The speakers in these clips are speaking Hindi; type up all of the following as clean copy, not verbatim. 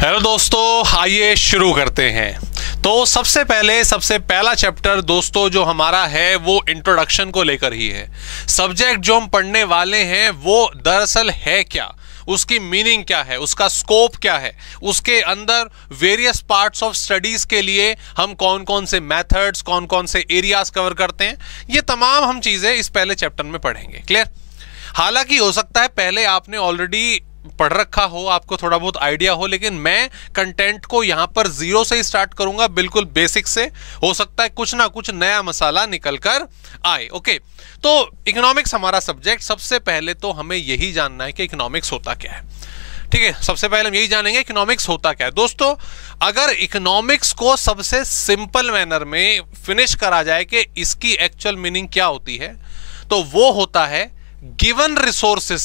हेलो दोस्तों, आइए शुरू करते हैं। तो सबसे पहला चैप्टर दोस्तों जो हमारा है वो इंट्रोडक्शन को लेकर ही है। सब्जेक्ट जो हम पढ़ने वाले हैं वो दरअसल है क्या, उसकी मीनिंग क्या है, उसका स्कोप क्या है, उसके अंदर वेरियस पार्ट्स ऑफ स्टडीज के लिए हम कौन कौन से मेथड्स, कौन कौन से एरियाज कवर करते हैं, ये तमाम हम चीजें इस पहले चैप्टर में पढ़ेंगे। क्लियर? हालांकि हो सकता है पहले आपने ऑलरेडी पढ़ रखा हो, आपको थोड़ा बहुत आइडिया हो, लेकिन मैं कंटेंट को यहां पर जीरो से ही स्टार्ट करूंगा, बिल्कुल बेसिक से। हो सकता है कुछ ना कुछ नया मसाला निकल कर आए। ओके, तो इकोनॉमिक्स हमारा सब्जेक्ट। सबसे पहले तो हमें यही जानना है कि इकोनॉमिक्स होता क्या है। ठीक है, सबसे पहले हम यही जानेंगे इकोनॉमिक्स होता क्या है। दोस्तों, अगर इकोनॉमिक्स को सबसे सिंपल मैनर में फिनिश करा जाए कि इसकी एक्चुअल मीनिंग क्या होती है, तो वो होता है गिवन रिसोर्सेज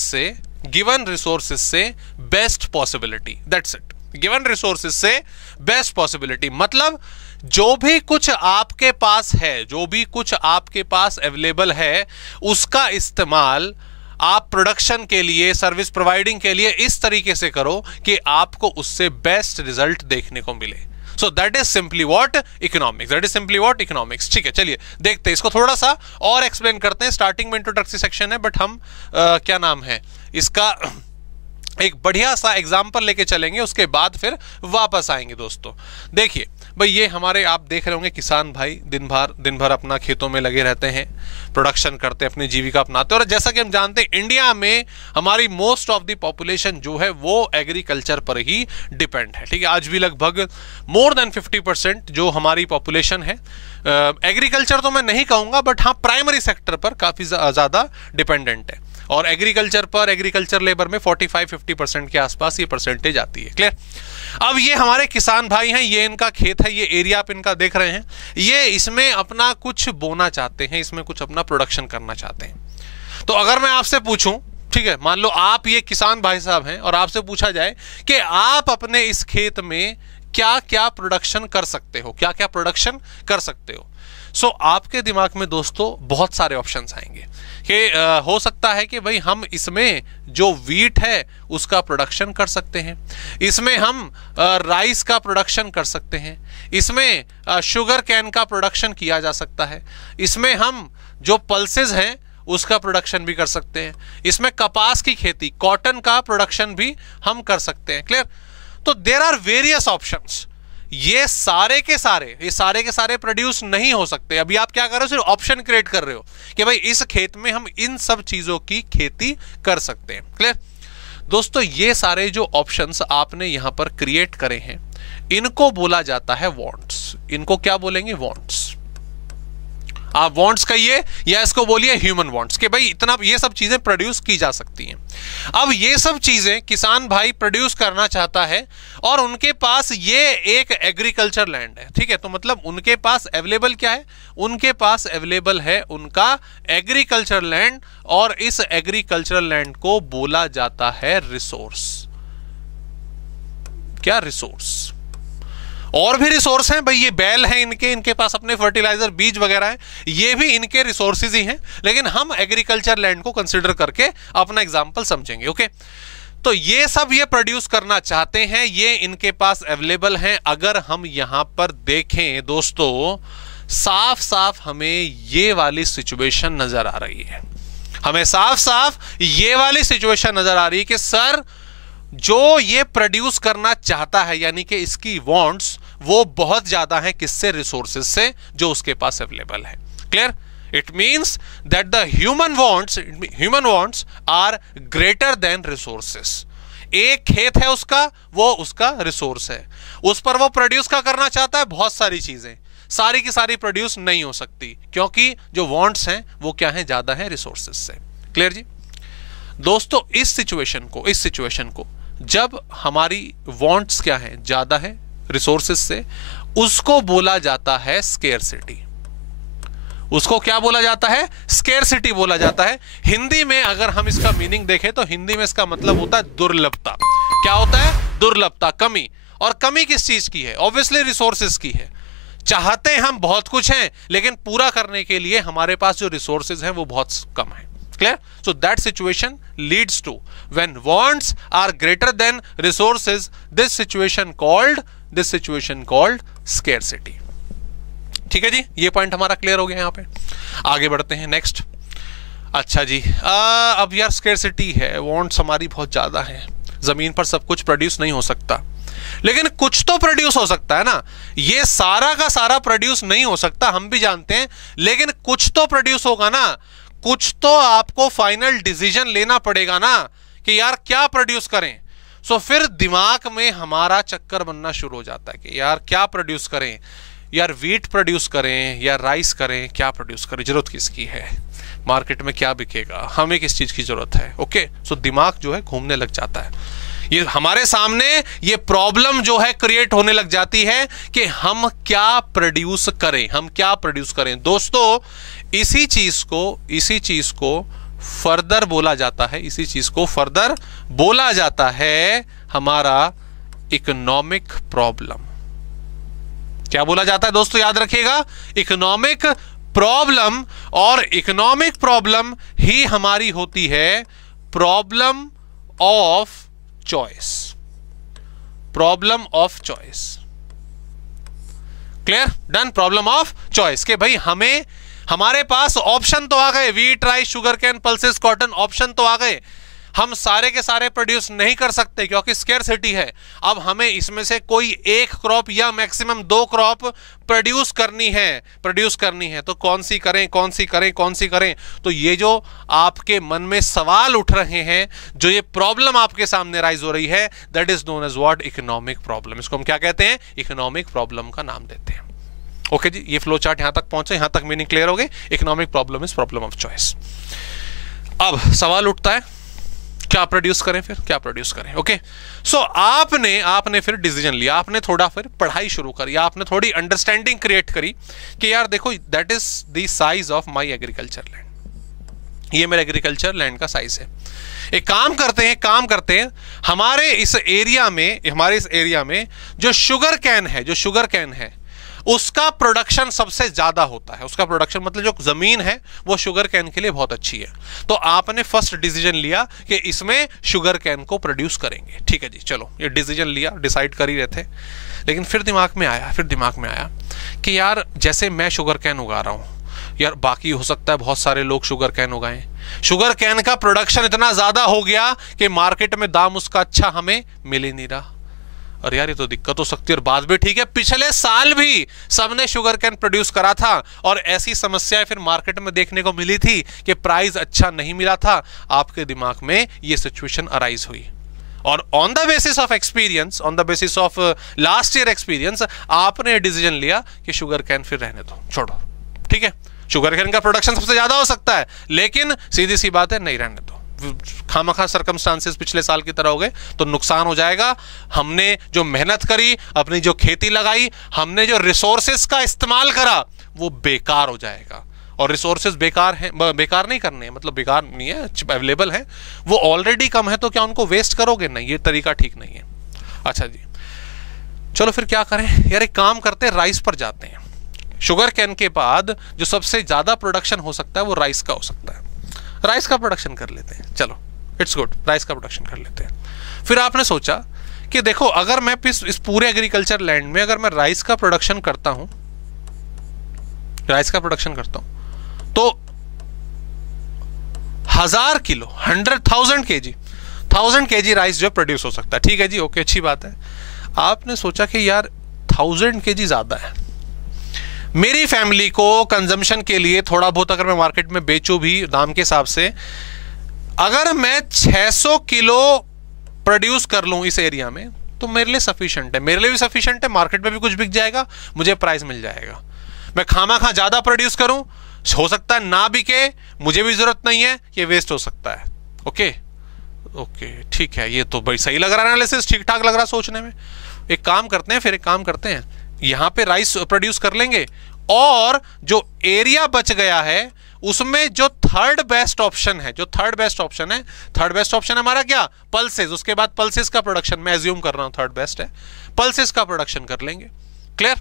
से best possibility. That's it. Given resources से बेस्ट पॉसिबिलिटी मतलब जो भी कुछ आपके पास है, जो भी कुछ आपके पास अवेलेबल है, उसका इस्तेमाल आप प्रोडक्शन के लिए, सर्विस प्रोवाइडिंग के लिए इस तरीके से करो कि आपको उससे बेस्ट रिजल्ट देखने को मिले। So that is simply what economics। ठीक है, चलिए देखते हैं इसको, थोड़ा सा और एक्सप्लेन करते हैं। स्टार्टिंग में इंट्रोडक्टरी सेक्शन है, बट हम क्या नाम है इसका, एक बढ़िया सा एग्जाम्पल लेके चलेंगे, उसके बाद फिर वापस आएंगे। दोस्तों देखिए भाई, ये हमारे आप देख रहे होंगे किसान भाई दिन भर अपना खेतों में लगे रहते हैं, प्रोडक्शन करते हैं, अपनी जीविका अपनाते हैं। और जैसा कि हम जानते हैं इंडिया में हमारी मोस्ट ऑफ द पॉपुलेशन जो है वो एग्रीकल्चर पर ही डिपेंड है। ठीक है, आज भी लगभग मोर देन 50% जो हमारी पॉपुलेशन है एग्रीकल्चर तो मैं नहीं कहूँगा, बट हाँ प्राइमरी सेक्टर पर काफ़ी ज़्यादा डिपेंडेंट है। और एग्रीकल्चर लेबर में 45-50% के आसपास ये परसेंटेज आती है। क्लियर? अब ये हमारे किसान भाई हैं, ये इनका खेत है, ये एरिया आप इनका देख रहे हैं, ये इसमें अपना कुछ बोना चाहते हैं, इसमें कुछ अपना प्रोडक्शन करना चाहते हैं। तो अगर मैं आपसे पूछूं, ठीक है, मान लो आप ये किसान भाई साहब हैं और आपसे पूछा जाए कि आप अपने इस खेत में क्या क्या प्रोडक्शन कर सकते हो, क्या क्या प्रोडक्शन कर सकते हो, सो आपके दिमाग में दोस्तों बहुत सारे ऑप्शंस आएंगे कि हो सकता है कि भाई हम इसमें जो वीट है उसका प्रोडक्शन कर सकते हैं, इसमें हम राइस का प्रोडक्शन कर सकते हैं, इसमें शुगर कैन का प्रोडक्शन किया जा सकता है, इसमें हम जो पल्सेस हैं उसका प्रोडक्शन भी कर सकते हैं, इसमें कपास की खेती, कॉटन का प्रोडक्शन भी हम कर सकते हैं। क्लियर? तो देयर आर वेरियस ऑप्शंस। ये सारे के सारे प्रोड्यूस नहीं हो सकते। अभी आप क्या कर रहे हो, सिर्फ ऑप्शन क्रिएट कर रहे हो कि भाई इस खेत में हम इन सब चीजों की खेती कर सकते हैं। क्लियर? दोस्तों, ये सारे जो ऑप्शंस आपने यहां पर क्रिएट करे हैं, इनको बोला जाता है वांट्स। इनको क्या बोलेंगे? वांट्स। आप वांट्स कहिए या इसको बोलिए ह्यूमन वांट्स, कि भाई इतना ये सब चीजें प्रोड्यूस की जा सकती हैं। अब ये सब चीजें किसान भाई प्रोड्यूस करना चाहता है और उनके पास ये एक एग्रीकल्चर लैंड है। ठीक है, तो मतलब उनके पास अवेलेबल क्या है? उनके पास अवेलेबल है उनका एग्रीकल्चर लैंड, और इस एग्रीकल्चरल लैंड को बोला जाता है रिसोर्स। क्या? रिसोर्स। और भी रिसोर्स हैं भाई, ये बैल हैं इनके पास अपने फर्टिलाइजर, बीज वगैरह हैं, ये भी इनके रिसोर्सेज ही हैं, लेकिन हम एग्रीकल्चर लैंड को कंसीडर करके अपना एग्जांपल समझेंगे। ओके, तो ये सब ये प्रोड्यूस करना चाहते हैं, ये इनके पास अवेलेबल हैं। अगर हम यहां पर देखें दोस्तों, साफ साफ हमें ये वाली सिचुएशन नजर आ रही है, हमें साफ साफ ये वाली सिचुएशन नजर आ रही है कि सर जो ये प्रोड्यूस करना चाहता है, यानी कि इसकी वांट्स वो बहुत ज्यादा है, किससे? रिसोर्सेज से जो उसके पास अवेलेबल है। Clear? It means that the human wants are greater than resources. एक खेत है उसका, वो उसका रिसोर्स है, उस पर वो प्रोड्यूस क्या करना चाहता है? बहुत सारी चीजें, सारी की सारी प्रोड्यूस नहीं हो सकती, क्योंकि जो वांट्स हैं वो क्या है? ज्यादा है रिसोर्सेज से। क्लियर जी? दोस्तों, इस सिचुएशन को जब हमारी वांट्स क्या है? ज्यादा है रिसोर्सेज से, उसको बोला जाता है स्केर्सिटी। उसको क्या बोला जाता है? स्केर्सिटी बोला जाता है। हिंदी में अगर हम इसका मीनिंग देखें तो हिंदी में इसका मतलब होता है दुर्लभता। क्या होता है? दुर्लभता, कमी। और कमी किस चीज की है? ऑब्वियसली रिसोर्सेज की है। चाहते हम बहुत कुछ हैं, लेकिन पूरा करने के लिए हमारे पास जो रिसोर्सेज हैं वो बहुत कम है। Clear? So that situation leads to, when wants are greater than resources, this situation called scarcity. ठीक है जी, ये पॉइंट हमारा क्लियर हो गया यहाँ पे। आगे बढ़ते हैं नेक्स्ट। अच्छा जी, अब यार स्केर्सिटी है, वांट्स हमारी बहुत ज्यादा है, जमीन पर सब कुछ प्रोड्यूस नहीं हो सकता, लेकिन कुछ तो प्रोड्यूस हो सकता है ना। ये सारा का सारा प्रोड्यूस नहीं हो सकता, हम भी जानते हैं, लेकिन कुछ तो प्रोड्यूस होगा ना। कुछ तो आपको फाइनल डिसीजन लेना पड़ेगा ना कि यार क्या प्रोड्यूस करें। सो फिर दिमाग में हमारा चक्कर बनना शुरू हो जाता है कि यार क्या प्रोड्यूस करें, यार वीट प्रोड्यूस करें या राइस करें, क्या प्रोड्यूस करें, जरूरत किसकी है, मार्केट में क्या बिकेगा, हमें किस चीज की जरूरत है। ओके, सो दिमाग जो है घूमने लग जाता है। ये हमारे सामने ये प्रॉब्लम जो है क्रिएट होने लग जाती है कि हम क्या प्रोड्यूस करें, हम क्या प्रोड्यूस करें। दोस्तों, इसी चीज को फर्दर बोला जाता है, इसी चीज को फर्दर बोला जाता है हमारा इकोनॉमिक प्रॉब्लम। क्या बोला जाता है दोस्तों, याद रखिएगा, इकोनॉमिक प्रॉब्लम। और इकोनॉमिक प्रॉब्लम ही हमारी होती है problem of choice, problem of choice. Clear? Done. Problem of choice के भाई हमारे पास ऑप्शन तो आ गए, wheat, rice, sugar cane, pulses, cotton, option तो आ गए। हम सारे के सारे प्रोड्यूस नहीं कर सकते क्योंकि स्केर्सिटी है। अब हमें इसमें से कोई एक क्रॉप या मैक्सिमम 2 क्रॉप प्रोड्यूस करनी है, तो कौन सी करें। तो ये जो आपके मन में सवाल उठ रहे हैं, जो ये प्रॉब्लम आपके सामने राइज हो रही है, that is known as what, economic problem. इसको हम क्या कहते हैं, इकोनॉमिक प्रॉब्लम का नाम देते हैं। ओके जी, ये फ्लो चार्ट यहां तक पहुंचे, यहां तक मीनिंग क्लियर हो गई। Economic problem is problem of choice. अब सवाल उठता है, क्या प्रोड्यूस करें। ओके, सो आपने फिर डिसीजन लिया, आपने थोड़ा फिर पढ़ाई शुरू करी, आपने थोड़ी अंडरस्टैंडिंग क्रिएट करी कि यार देखो, that is the size of my agriculture land, ये मेरा एग्रीकल्चर लैंड का साइज है। एक काम करते हैं, हमारे इस एरिया में जो शुगर कैन है उसका प्रोडक्शन सबसे ज्यादा होता है। उसका प्रोडक्शन मतलब जो जमीन है वो शुगर कैन के लिए बहुत अच्छी है। तो आपने फर्स्ट डिसीजन लिया कि इसमें शुगर कैन को प्रोड्यूस करेंगे। ठीक है जी, चलो ये डिसीजन लिया, डिसाइड कर ही रहे थे, लेकिन फिर दिमाग में आया कि यार जैसे मैं शुगर कैन उगा रहा हूं, यार बाकी हो सकता है बहुत सारे लोग शुगर कैन उगाएं। शुगर कैन का प्रोडक्शन इतना ज्यादा हो गया कि मार्केट में दाम उसका अच्छा हमें मिल ही नहीं रहा। और यार ये तो दिक्कत हो सकती है। और बात भी ठीक है, पिछले साल भी सबने शुगर कैन प्रोड्यूस करा था और ऐसी समस्याएं फिर मार्केट में देखने को मिली थी कि प्राइस अच्छा नहीं मिला था। आपके दिमाग में ये सिचुएशन अराइज हुई और on the basis of last year experience आपने डिसीजन लिया कि शुगर कैन फिर रहने दो, छोड़ो। ठीक है, शुगर कैन का प्रोडक्शन सबसे ज्यादा हो सकता है, लेकिन सीधी सी बात है, नहीं रहने दो। खामखा सर्कमस्टांसेस पिछले साल की तरह हो गए तो नुकसान हो जाएगा। हमने जो मेहनत करी, अपनी जो खेती लगाई, हमने जो रिसोर्सेस का इस्तेमाल करा, वो बेकार हो जाएगा। और रिसोर्सेज बेकार नहीं करने, मतलब बेकार नहीं है, अवेलेबल है, वो ऑलरेडी कम है, तो क्या उनको वेस्ट करोगे? नहीं, ये तरीका ठीक नहीं है। अच्छा जी, चलो फिर क्या करें यार, एक काम करते हैं, राइस पर जाते हैं। शुगर कैन के बाद जो सबसे ज्यादा प्रोडक्शन हो सकता है वो राइस का हो सकता है। राइस का प्रोडक्शन कर लेते हैं, चलो इट्स गुड, राइस का प्रोडक्शन कर लेते हैं। फिर आपने सोचा कि देखो, अगर मैं इस पूरे एग्रीकल्चर लैंड में अगर मैं राइस का प्रोडक्शन करता हूं तो 1000 किलो 1000 केजी राइस जो प्रोड्यूस हो सकता है। ठीक है जी, ओके, अच्छी बात है। आपने सोचा कि यार 1000 केजी ज्यादा है, मेरी फैमिली को कंजम्पशन के लिए थोड़ा बहुत अगर मैं मार्केट में बेचूं भी दाम के हिसाब से, अगर मैं 600 किलो प्रोड्यूस कर लूं इस एरिया में, तो मेरे लिए सफिशिएंट है, मेरे लिए भी सफिशिएंट है, मार्केट में भी कुछ बिक जाएगा, मुझे प्राइस मिल जाएगा। मैं खामा ज्यादा प्रोड्यूस करूं, हो सकता है ना बिके, मुझे भी जरूरत नहीं है, ये वेस्ट हो सकता है। ओके, ठीक है, ये तो भाई सही लग रहा है, एनालिसिस ठीक ठाक लग रहा सोचने में। एक काम करते हैं, यहां पे राइस प्रोड्यूस कर लेंगे और जो एरिया बच गया है उसमें जो थर्ड बेस्ट ऑप्शन है हमारा क्या, पल्सेस। उसके बाद पल्सेस का प्रोडक्शन, मैं एज्यूम कर रहा हूं थर्ड बेस्ट है, पल्सेस का प्रोडक्शन कर लेंगे। क्लियर?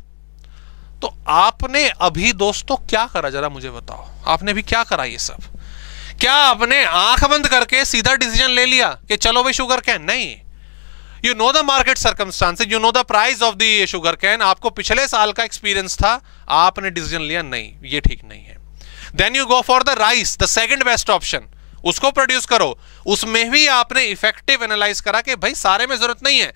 तो आपने अभी दोस्तों क्या करा, जरा मुझे बताओ, आपने भी क्या करा ये सब क्या आपने आंख बंद करके सीधा डिसीजन ले लिया कि चलो भाई शुगर कैन? नहीं, you know the market circumstances, you know the price of the sugar cane, आपको पिछले साल का एक्सपीरियंस था, आपने डिसीजन लिया नहीं ये ठीक नहीं है। Then you go for the rice, the second best option, उसको प्रोड्यूस करो। उसमें भी आपने इफेक्टिव एनालाइज करा कि भाई सारे में जरूरत नहीं है,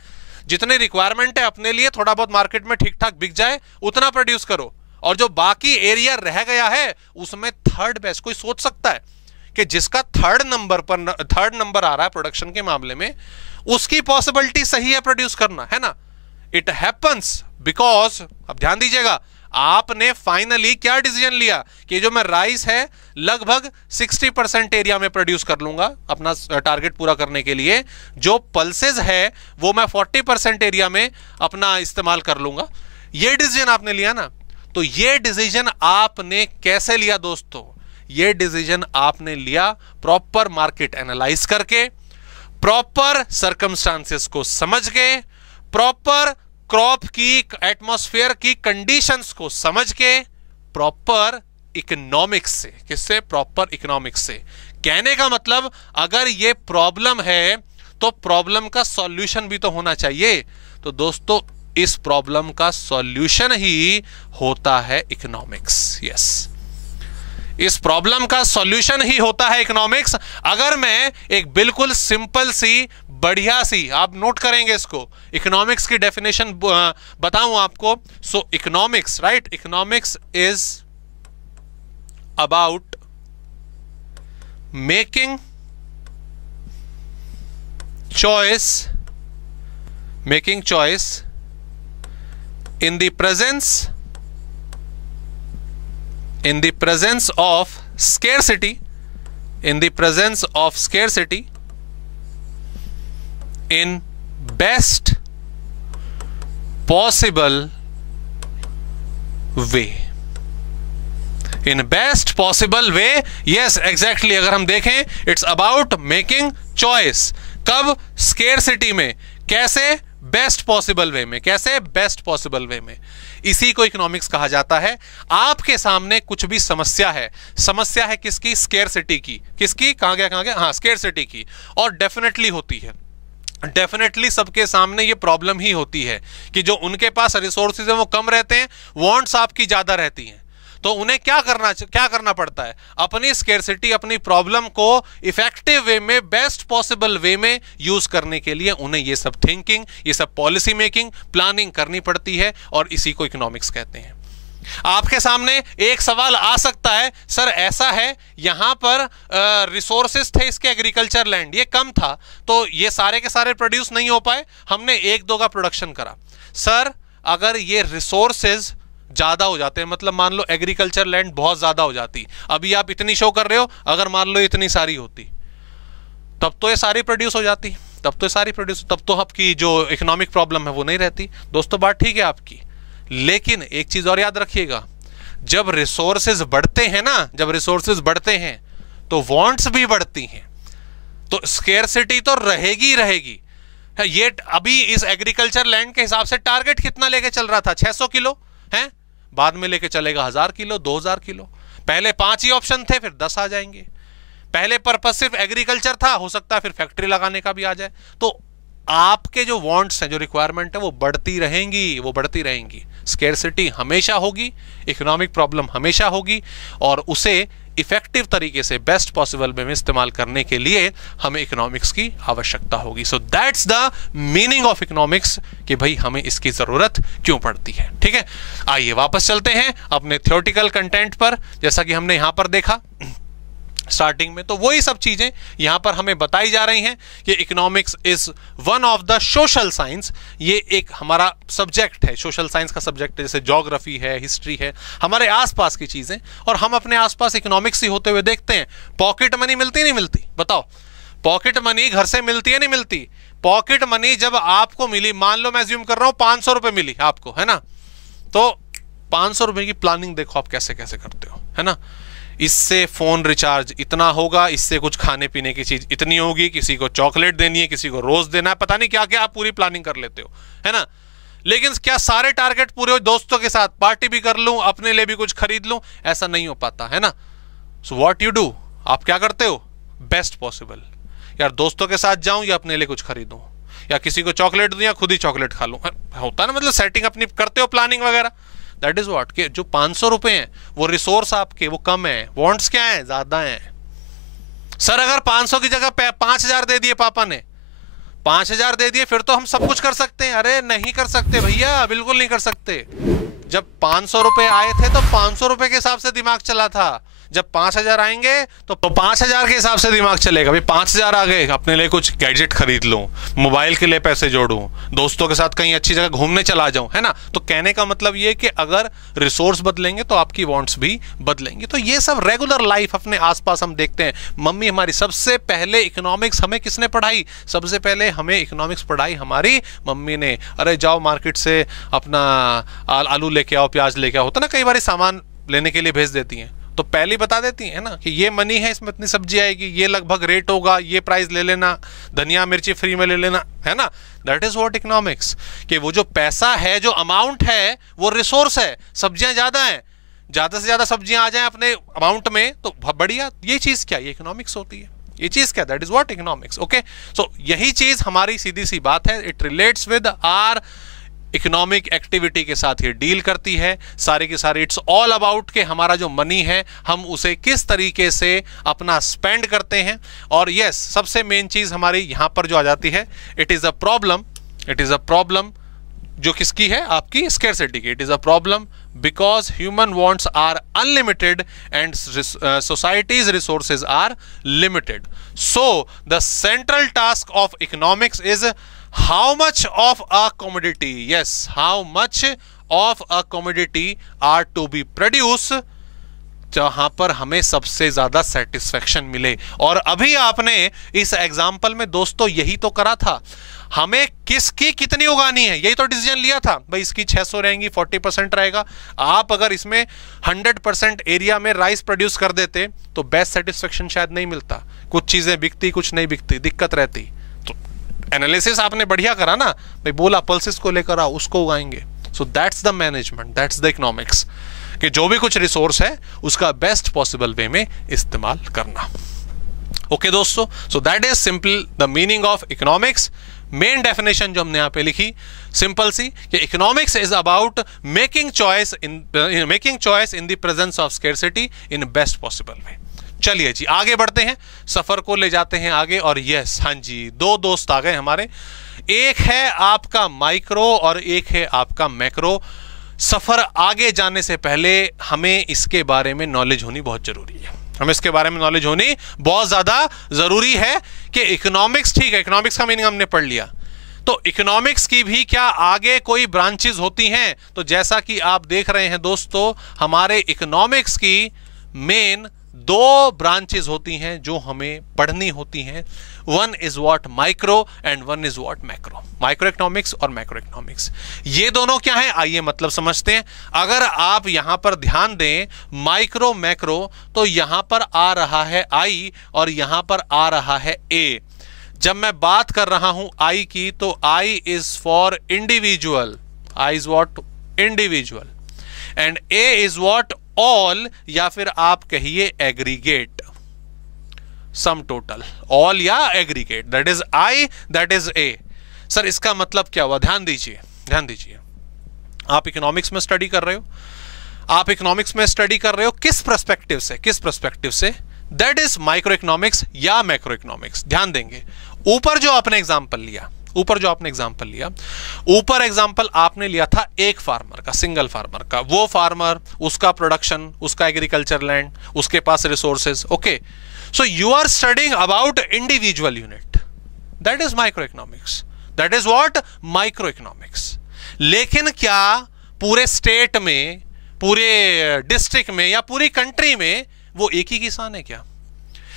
जितनी रिक्वायरमेंट है अपने लिए थोड़ा बहुत मार्केट में ठीक ठाक बिक जाए उतना प्रोड्यूस करो, और जो बाकी एरिया रह गया है उसमें थर्ड बेस्ट। कोई सोच सकता है कि जिसका थर्ड नंबर आ रहा है प्रोडक्शन के मामले में, उसकी पॉसिबिलिटी सही है प्रोड्यूस करना, है ना? इट हैपन्स बिकॉज, अब ध्यान दीजिएगा, आपने फाइनली क्या डिसीजन लिया कि जो मैं राइस है लगभग 60% एरिया में प्रोड्यूस कर लूंगा अपना टारगेट पूरा करने के लिए, जो पल्सेस है वो मैं 40% एरिया में अपना इस्तेमाल कर लूंगा। ये डिसीजन आपने लिया ना, तो ये डिसीजन आपने कैसे लिया दोस्तों? ये डिसीजन आपने लिया प्रॉपर मार्केट एनालाइज करके, प्रॉपर सर्कमस्टांसेस को समझ के, प्रॉपर क्रॉप की एटमॉस्फेयर की कंडीशंस को समझ के, प्रॉपर इकोनॉमिक्स से। किससे? प्रॉपर इकोनॉमिक्स से। कहने का मतलब अगर ये प्रॉब्लम है तो प्रॉब्लम का सॉल्यूशन भी तो होना चाहिए। तो दोस्तों इस प्रॉब्लम का सॉल्यूशन ही होता है इकोनॉमिक्स। यस, इस प्रॉब्लम का सॉल्यूशन ही होता है इकोनॉमिक्स। अगर मैं एक बिल्कुल सिंपल सी बढ़िया सी, आप नोट करेंगे इसको, इकोनॉमिक्स की डेफिनेशन बताऊं आपको। So economics, right, economics is about making choice in the presence of scarcity, in best possible way, yes exactly। अगर हम देखें, it's about making choice। कब? scarcity में। कैसे? बेस्ट पॉसिबल वे में। कैसे? बेस्ट पॉसिबल वे में। इसी को इकोनॉमिक्स कहा जाता है। आपके सामने कुछ भी समस्या है किसकी? स्केर्सिटी की। किसकी? कहां गया? हाँ, स्केर्सिटी की। और डेफिनेटली होती है, डेफिनेटली सबके सामने ये प्रॉब्लम ही होती है कि जो उनके पास रिसोर्सेज है वो कम रहते हैं, वांट्स आपकी ज्यादा रहती हैं। तो उन्हें क्या करना पड़ता है? अपनी स्केर्सिटी, अपनी प्रॉब्लम को इफेक्टिव वे में, बेस्ट पॉसिबल वे में यूज करने के लिए उन्हें ये सब थिंकिंग, ये सब पॉलिसी मेकिंग, प्लानिंग करनी पड़ती है, और इसी को इकोनॉमिक्स कहते हैं। आपके सामने एक सवाल आ सकता है, सर ऐसा है यहां पर रिसोर्सेज थे इसके, एग्रीकल्चर लैंड ये कम था, तो ये सारे के सारे प्रोड्यूस नहीं हो पाए, हमने 1-2 का प्रोडक्शन करा। सर अगर ये रिसोर्सेज ज्यादा हो जाते हैं, मतलब मान लो एग्रीकल्चर लैंड बहुत ज्यादा हो जाती, अभी आप इतनी शो कर रहे हो, अगर मान लो इतनी सारी होती, तब तो ये सारी प्रोड्यूस हो जाती, तब तो आपकी जो इकोनॉमिक प्रॉब्लम है वो नहीं रहती। दोस्तों बात ठीक है आपकी, लेकिन एक चीज और याद रखिएगा, जब रिसोर्सेज बढ़ते हैं ना, तो वांट्स भी बढ़ती हैं, तो स्केर्सिटी तो रहेगी। ये अभी इस एग्रीकल्चर लैंड के हिसाब से टारगेट कितना लेके चल रहा था? 600 किलो है, बाद में लेके चलेगा 1000 किलो, 2000 किलो। पहले 5 ही ऑप्शन थे, फिर 10 आ जाएंगे। पहले पर्पस सिर्फ एग्रीकल्चर था, हो सकता है फिर फैक्ट्री लगाने का भी आ जाए। तो आपके जो वांट्स हैं, जो रिक्वायरमेंट है, वो बढ़ती रहेंगी। स्केर्सिटी हमेशा होगी, इकोनॉमिक प्रॉब्लम हमेशा होगी, और उसे इफेक्टिव तरीके से बेस्ट पॉसिबल वे में इस्तेमाल करने के लिए हमें इकोनॉमिक्स की आवश्यकता होगी। सो that's the meaning of economics, कि भाई हमें इसकी जरूरत क्यों पड़ती है। ठीक है, आइए वापस चलते हैं अपने थ्योरेटिकल कंटेंट पर। जैसा कि हमने यहां पर देखा स्टार्टिंग में, तो वही सब चीजें यहां पर हमें बताई जा रही हैं कि economics is one of the social science. ये एक हमारा सब्जेक्ट है, सोशल साइंस का सब्जेक्ट है, जैसे ज्योग्राफी है, हिस्ट्री है, हमारे आसपास की चीजें, और हम अपने आसपास इकोनॉमिक्स ही होते हुए देखते हैं। पॉकेट मनी मिलती नहीं मिलती? बताओ, पॉकेट मनी घर से मिलती है नहीं मिलती? पॉकेट मनी जब आपको मिली, मान लो मैं अज्यूम कर रहा हूं 500 रुपए मिली आपको, है ना, तो 500 रुपए की प्लानिंग देखो आप कैसे कैसे करते हो, है ना। इससे फोन रिचार्ज इतना होगा, इससे कुछ खाने पीने की चीज इतनी होगी, किसी को चॉकलेट देनी है, किसी को रोज देना है, पता नहीं क्या क्या आप पूरी प्लानिंग कर लेते हो, है ना। लेकिन क्या सारे टारगेट पूरे हो? दोस्तों के साथ पार्टी भी कर लूं, अपने लिए भी कुछ खरीद लूं, ऐसा नहीं हो पाता, है ना। सो व्हाट यू डू, आप क्या करते हो? Best possible. यार दोस्तों के साथ जाऊं या अपने लिए कुछ खरीदूं, या किसी को चॉकलेट दूं या खुद ही चॉकलेट खा लूं, होता है ना, मतलब सेटिंग अपनी करते हो, प्लानिंग वगैरह। दैट इज व्हाट, कि जो 500 रुपए हैं वो रिसोर्स आपके वो कम है, वांट्स क्या है? ज्यादा है। सर अगर 500 की जगह 5000 दे दिए पापा ने, 5000 दे दिए, फिर तो हम सब कुछ कर सकते हैं। अरे नहीं कर सकते भैया, बिल्कुल नहीं कर सकते। जब 500 रुपए आए थे तो 500 रुपए के हिसाब से दिमाग चला था, जब 5000 आएंगे तो 5000 के हिसाब से दिमाग चलेगा। भाई 5000 आ गए, अपने लिए कुछ गैजेट खरीद लूं, मोबाइल के लिए पैसे जोड़ूं, दोस्तों के साथ कहीं अच्छी जगह घूमने चला जाऊं, है ना। तो कहने का मतलब ये कि अगर रिसोर्स बदलेंगे तो आपकी वांट्स भी बदलेंगे। तो ये सब रेगुलर लाइफ अपने आसपास हम देखते हैं। मम्मी हमारी, सबसे पहले इकोनॉमिक्स हमें किसने पढ़ाई? सबसे पहले हमें इकोनॉमिक्स पढ़ाई हमारी मम्मी ने। अरे जाओ मार्केट से अपना आलू लेके आओ, प्याज लेके आओ, होता ना कई बार सामान लेने के लिए भेज देती हैं, तो पहले बता देती है ना कि ये मनी है, इसमें इतनी सब्जी आएगी, ये लगभग रेट होगा, ये प्राइस ले लेना, धनिया मिर्ची फ्री में ले लेना, है ना। दैट इज व्हाट इकोनॉमिक्स, कि वो जो पैसा है, जो अमाउंट है, वो रिसोर्स है। सब्जियां ज्यादा हैं, ज्यादा से ज्यादा सब्जियां आ जाएं अपने अमाउंट में तो बढ़िया। ये चीज क्या? ये इकोनॉमिक्स होती है। ये चीज क्या? That is what economics. Okay, so यही चीज हमारी सीधी सी बात है, it relates with our economic activity के साथ ये डील करती है सारी की सारी। इट्स ऑल अबाउट कि हमारा जो मनी है हम उसे किस तरीके से अपना स्पेंड करते हैं। और यस, सबसे मेन चीज हमारी यहां पर जो आ जाती है, it is a problem, it is a problem जो किसकी है? आपकी स्कैरसिटी की। It is a problem because human wants are unlimited and society's resources are limited. So the central task of economics is how much of a commodity, yes, how much of a commodity are to be produced जहां पर हमें सबसे ज्यादा सेटिस्फेक्शन मिले। और अभी आपने इस एग्जाम्पल में दोस्तों यही तो करा था, हमें किसकी कितनी उगानी है यही तो डिसीजन लिया था। भाई इसकी 600 रहेंगी, 40% रहेगा। आप अगर इसमें 100% एरिया में राइस प्रोड्यूस कर देते तो बेस्ट सेटिस्फेक्शन शायद नहीं मिलता, कुछ चीजें बिकती, कुछ नहीं बिकती, दिक्कत रहती। तो एनालिसिस आपने बढ़िया करा ना, भाई बोला पल्सेस को लेकर आओ, उसको उगाएंगे। So that's the management, that's the economics, कि जो भी कुछ रिसोर्स है उसका बेस्ट पॉसिबल वे में इस्तेमाल करना। ओके दोस्तों, सो that is simple the meaning of economics. Main definition जो हमने यहां पे लिखी सिंपल सी, कि economics is about making choice in the presence of scarcity in best possible way. चलिए जी आगे बढ़ते हैं, सफर को ले जाते हैं आगे। और यस, हाँ जी, दो दोस्त आ गए हमारे, एक है आपका माइक्रो और एक है आपका मैक्रो। सफर आगे जाने से पहले हमें इसके बारे में नॉलेज होनी बहुत जरूरी है, हमें इसके बारे में नॉलेज होनी बहुत ज्यादा जरूरी है कि इकोनॉमिक्स, ठीक है, इकोनॉमिक्स का मीनिंग हमने पढ़ लिया, तो इकोनॉमिक्स की भी क्या आगे कोई ब्रांचेस होती हैं? तो जैसा कि आप देख रहे हैं दोस्तों, हमारे इकोनॉमिक्स की मेन दो ब्रांचेस होती हैं जो हमें पढ़नी होती हैं। One is what micro and one is what macro. Micro economics और मैक्रो इकोनॉमिक्स, ये दोनों क्या है आइए मतलब समझते हैं। अगर आप यहां पर ध्यान दें माइक्रो मैक्रो, तो यहां पर आ रहा है आई और यहां पर आ रहा है ए। जब मैं बात कर रहा हूं आई की, तो I is for individual, I is what individual, and A is what all, या फिर आप कहिए एग्रीगेट, सम टोटल, ऑल या aggregate, that is I, that is A. Sir इसका मतलब क्या हुआ? ध्यान दीजिए, ध्यान दीजिए। आप इकोनॉमिक्स में स्टडी कर रहे हो, आप इकोनॉमिक्स में स्टडी कर रहे हो किस पर्सपेक्टिव से? किस पर्सपेक्टिव से? दैट इज माइक्रो इकोनॉमिक्स या मैक्रो इकोनॉमिक्स। ध्यान देंगे, ऊपर जो आपने एग्जांपल लिया, ऊपर जो आपने एग्जांपल लिया, ऊपर एग्जांपल आपने लिया था एक फार्मर का, सिंगल फार्मर का। वो फार्मर, उसका प्रोडक्शन, उसका एग्रीकल्चर लैंड, उसके पास resources. Okay, so you are studying about individual unit, that is micro economics, that is what micro economics. लेकिन क्या पूरे स्टेट में, पूरे डिस्ट्रिक्ट में या पूरी कंट्री में वो एक ही किसान है क्या?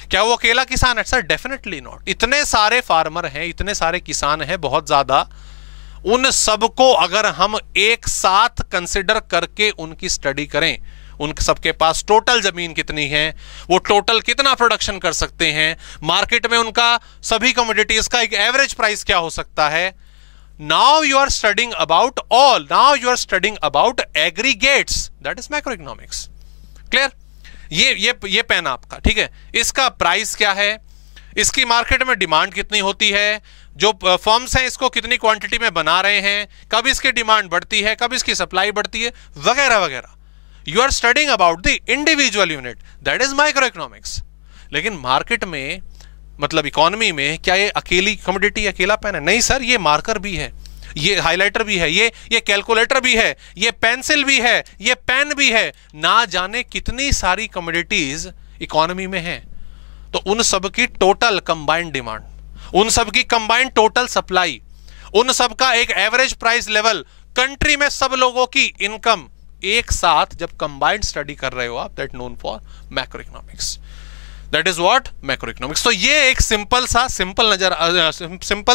क्या वो अकेला किसान है? Sir definitely not. इतने सारे फार्मर हैं, इतने सारे किसान हैं, बहुत ज्यादा। उन सबको अगर हम एक साथ कंसिडर करके उनकी स्टडी करें, उन सबके पास टोटल जमीन कितनी है, वो टोटल कितना प्रोडक्शन कर सकते हैं, मार्केट में उनका सभी कमोडिटीज का एक एवरेज प्राइस क्या हो सकता है। Now you are studying about all, now you are studying about aggregates, that is macro economics. Clear? ये पेन आपका, ठीक है, इसका प्राइस क्या है, इसकी मार्केट में डिमांड कितनी होती है, जो फर्म्स हैं इसको कितनी क्वांटिटी में बना रहे हैं, कब इसकी डिमांड बढ़ती है, कब इसकी सप्लाई बढ़ती है, वगैरह वगैरह। You are studying about the individual unit, that is micro economics. लेकिन मार्केट में, मतलब इकोनॉमी में, क्या ये अकेली कमोडिटी, अकेला पेन है? नहीं सर, ये मार्कर भी है, ये हाइलाइटर भी है, ये कैलकुलेटर भी है, ये पेंसिल भी है, ये पेन भी है, ना जाने कितनी सारी कमोडिटीज इकोनॉमी में हैं। तो उन सब की टोटल कंबाइंड डिमांड, उन सब की कंबाइंड टोटल सप्लाई, उन सब का एक एवरेज प्राइस लेवल, कंट्री में सब लोगों की इनकम एक साथ जब कंबाइंड स्टडी कर रहे हो आप, that known for macro economics, that is what macro economics. तो ये एक सिंपल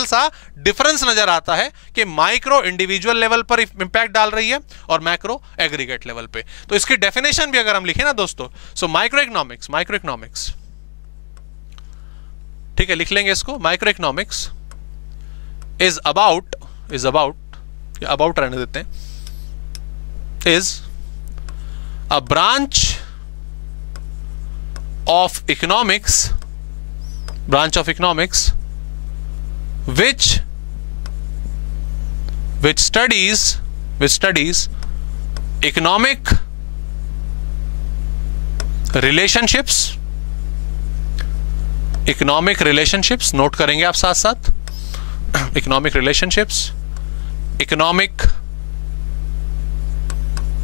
सा डिफरेंस नजर आता है कि माइक्रो इंडिविजुअल लेवल पर इंपैक्ट डाल रही है और मैक्रो एग्रीगेट लेवल पे। तो इसकी डेफिनेशन भी अगर हम लिखें ना दोस्तों, सो माइक्रो इकोनॉमिक्स, ठीक है, लिख लेंगे इसको, माइक्रो इकोनॉमिक्स इज अबाउट रहने देते हैं, is a branch of economics which studies economic relationships, note करेंगे आप साथ साथ, economic relationships, economic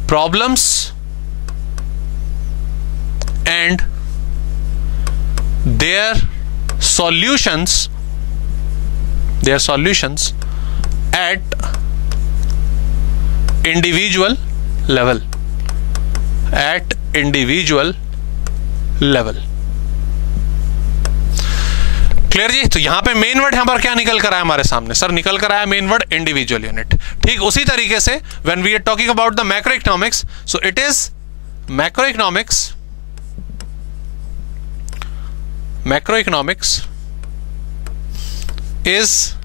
problems and their solutions at individual level, clear जी? तो यहां पे मेन वर्ड यहां पर क्या निकल कर आया हमारे सामने? सर निकल कर आया मेन वर्ड इंडिविजुअल यूनिट। ठीक उसी तरीके से when we are talking about the macro economics, so it is macro economics is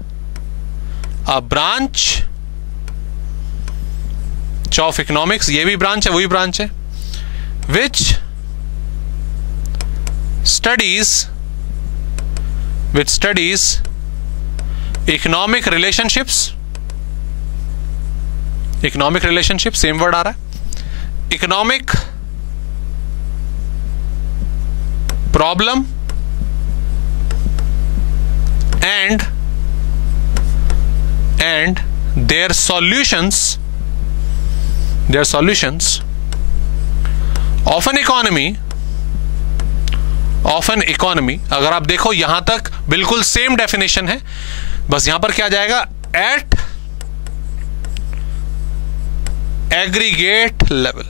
a branch of economics, ये भी ब्रांच है, वही ब्रांच है, which studies economic relationships, same word आ रहा है, economic problem and their solutions of an economy। अगर आप देखो यहां तक बिल्कुल सेम डेफिनेशन है, बस यहां पर क्या जाएगा, at aggregate level.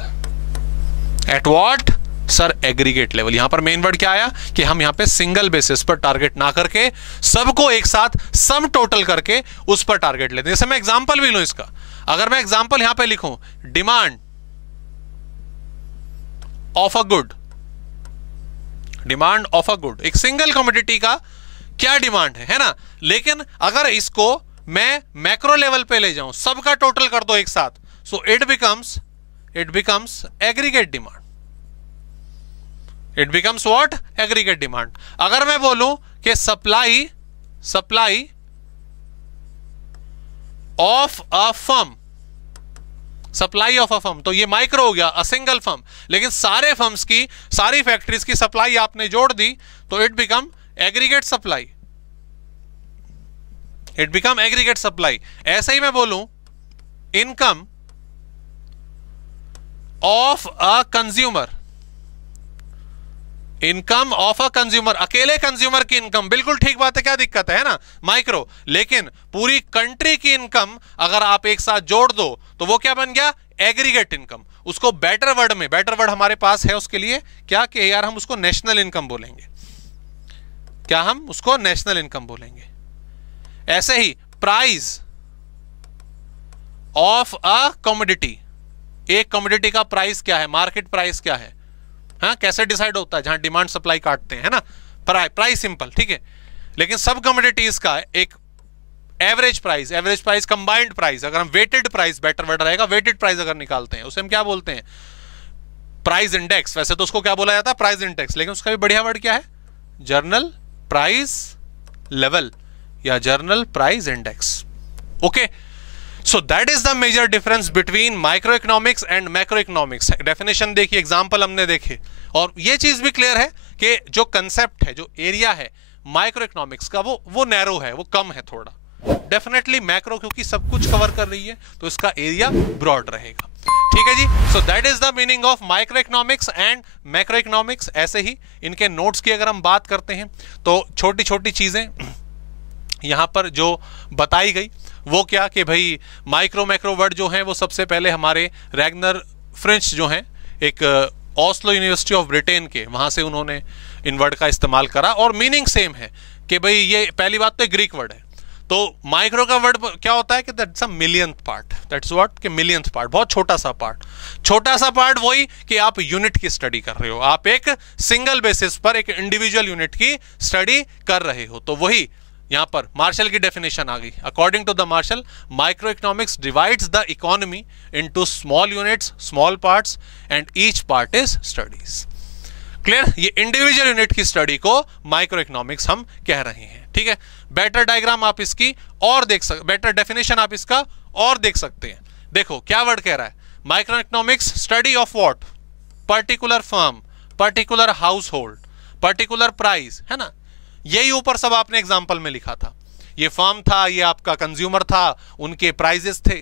At what sir? Aggregate level. यहां पर मेन वर्ड क्या आया कि हम यहां पे सिंगल बेसिस पर टारगेट ना करके सबको एक साथ सम टोटल करके उस पर टारगेट लेते हैं। जैसे मैं एग्जांपल भी लूं इसका, अगर मैं एग्जांपल यहां पे लिखूं, डिमांड ऑफ अ गुड, एक सिंगल कमोडिटी का क्या डिमांड है ना। लेकिन अगर इसको मैं मैक्रो लेवल पे ले जाऊं, सबका टोटल कर दो एक साथ, so it becomes aggregate demand. It becomes what? Aggregate demand. अगर मैं बोलूं कि सप्लाई ऑफ अ फर्म, तो ये माइक्रो हो गया, अ सिंगल फर्म। लेकिन सारे फर्म्स की, सारी फैक्ट्रीज की सप्लाई आपने जोड़ दी तो इट बिकम एग्रीगेट सप्लाई। ऐसे ही मैं बोलूं इनकम ऑफ अ कंज्यूमर, अकेले कंज्यूमर की इनकम, बिल्कुल ठीक बात है, क्या दिक्कत है ना, माइक्रो। लेकिन पूरी कंट्री की इनकम अगर आप एक साथ जोड़ दो तो वो क्या बन गया? Aggregate income. उसको बेटर वर्ड हमारे पास है उसके लिए, क्या कि यार हम उसको नेशनल इनकम बोलेंगे। ऐसे ही प्राइस ऑफ अ कमोडिटी, एक कमोडिटी का प्राइस क्या है, मार्केट प्राइस क्या है, हाँ कैसे डिसाइड होता है? जहां डिमांड सप्लाई काटते हैं ना, प्राइस सिंपल, ठीक है। लेकिन सब कमोडिटीज का एक एवरेज प्राइस, कंबाइंड प्राइस, अगर हम वेटेड प्राइस, बेटर वर्ड रहेगा, वेटेड प्राइस अगर निकालते हैं उसे हम क्या बोलते हैं? प्राइस इंडेक्स, वैसे तो उसको क्या बोला जाता है, प्राइस इंडेक्स, लेकिन उसका भी बढ़िया वर्ड क्या है, जर्नल प्राइस लेवल या general price index. Okay, so that is the major difference between micro economics and macro economics. Definition देखिए, एग्जांपल हमने देखे, और ये चीज भी क्लियर है कि जो कंसेप्ट है, जो एरिया है माइक्रो इकोनॉमिक्स का, वो नैरो है, वो कम है थोड़ा। डेफिनेटली मैक्रो क्योंकि सब कुछ कवर कर रही है तो इसका एरिया ब्रॉड रहेगा। ठीक है जी, so that is the meaning of micro economics and macro economics. ऐसे ही इनके नोट्स की अगर हम बात करते हैं तो छोटी छोटी चीजें यहां पर जो बताई गई वो क्या कि भाई माइक्रो मैक्रो वर्ड जो हैं वो सबसे पहले हमारे रैगनर फ्रेंच जो हैं, एक ऑस्लो यूनिवर्सिटी ऑफ ब्रिटेन के, वहां से उन्होंने इन वर्ड का इस्तेमाल करा, और मीनिंग सेम है कि भाई ये पहली बात तो ग्रीक वर्ड है। तो माइक्रो का वर्ड क्या होता है कि that's a millionth part, that's what कि मिलियंथ पार्ट, बहुत छोटा सा पार्ट। छोटा सा पार्ट वही कि आप यूनिट की स्टडी कर रहे हो, आप एक सिंगल बेसिस पर एक इंडिविजुअल यूनिट की स्टडी कर रहे हो। तो वही यहां पर मार्शल की डेफिनेशन आ गई। According to the Marshall, micro economics divides the economy into small units, small parts, and each part is studies. Clear, ये इंडिविजुअल यूनिट की स्टडी को माइक्रो इकोनॉमिक्स हम कह रहे हैं। ठीक है, बेटर डायग्राम आप इसकी और देख सकते, बेटर डेफिनेशन आप इसका और देख सकते हैं। देखो क्या वर्ड कह रहा है, micro economics study of what, particular firm, particular house hold, particular price, है ना, यही ऊपर सब आपने एग्जाम्पल में लिखा था। ये फर्म था, ये आपका कंज्यूमर था, उनके प्राइजेस थे।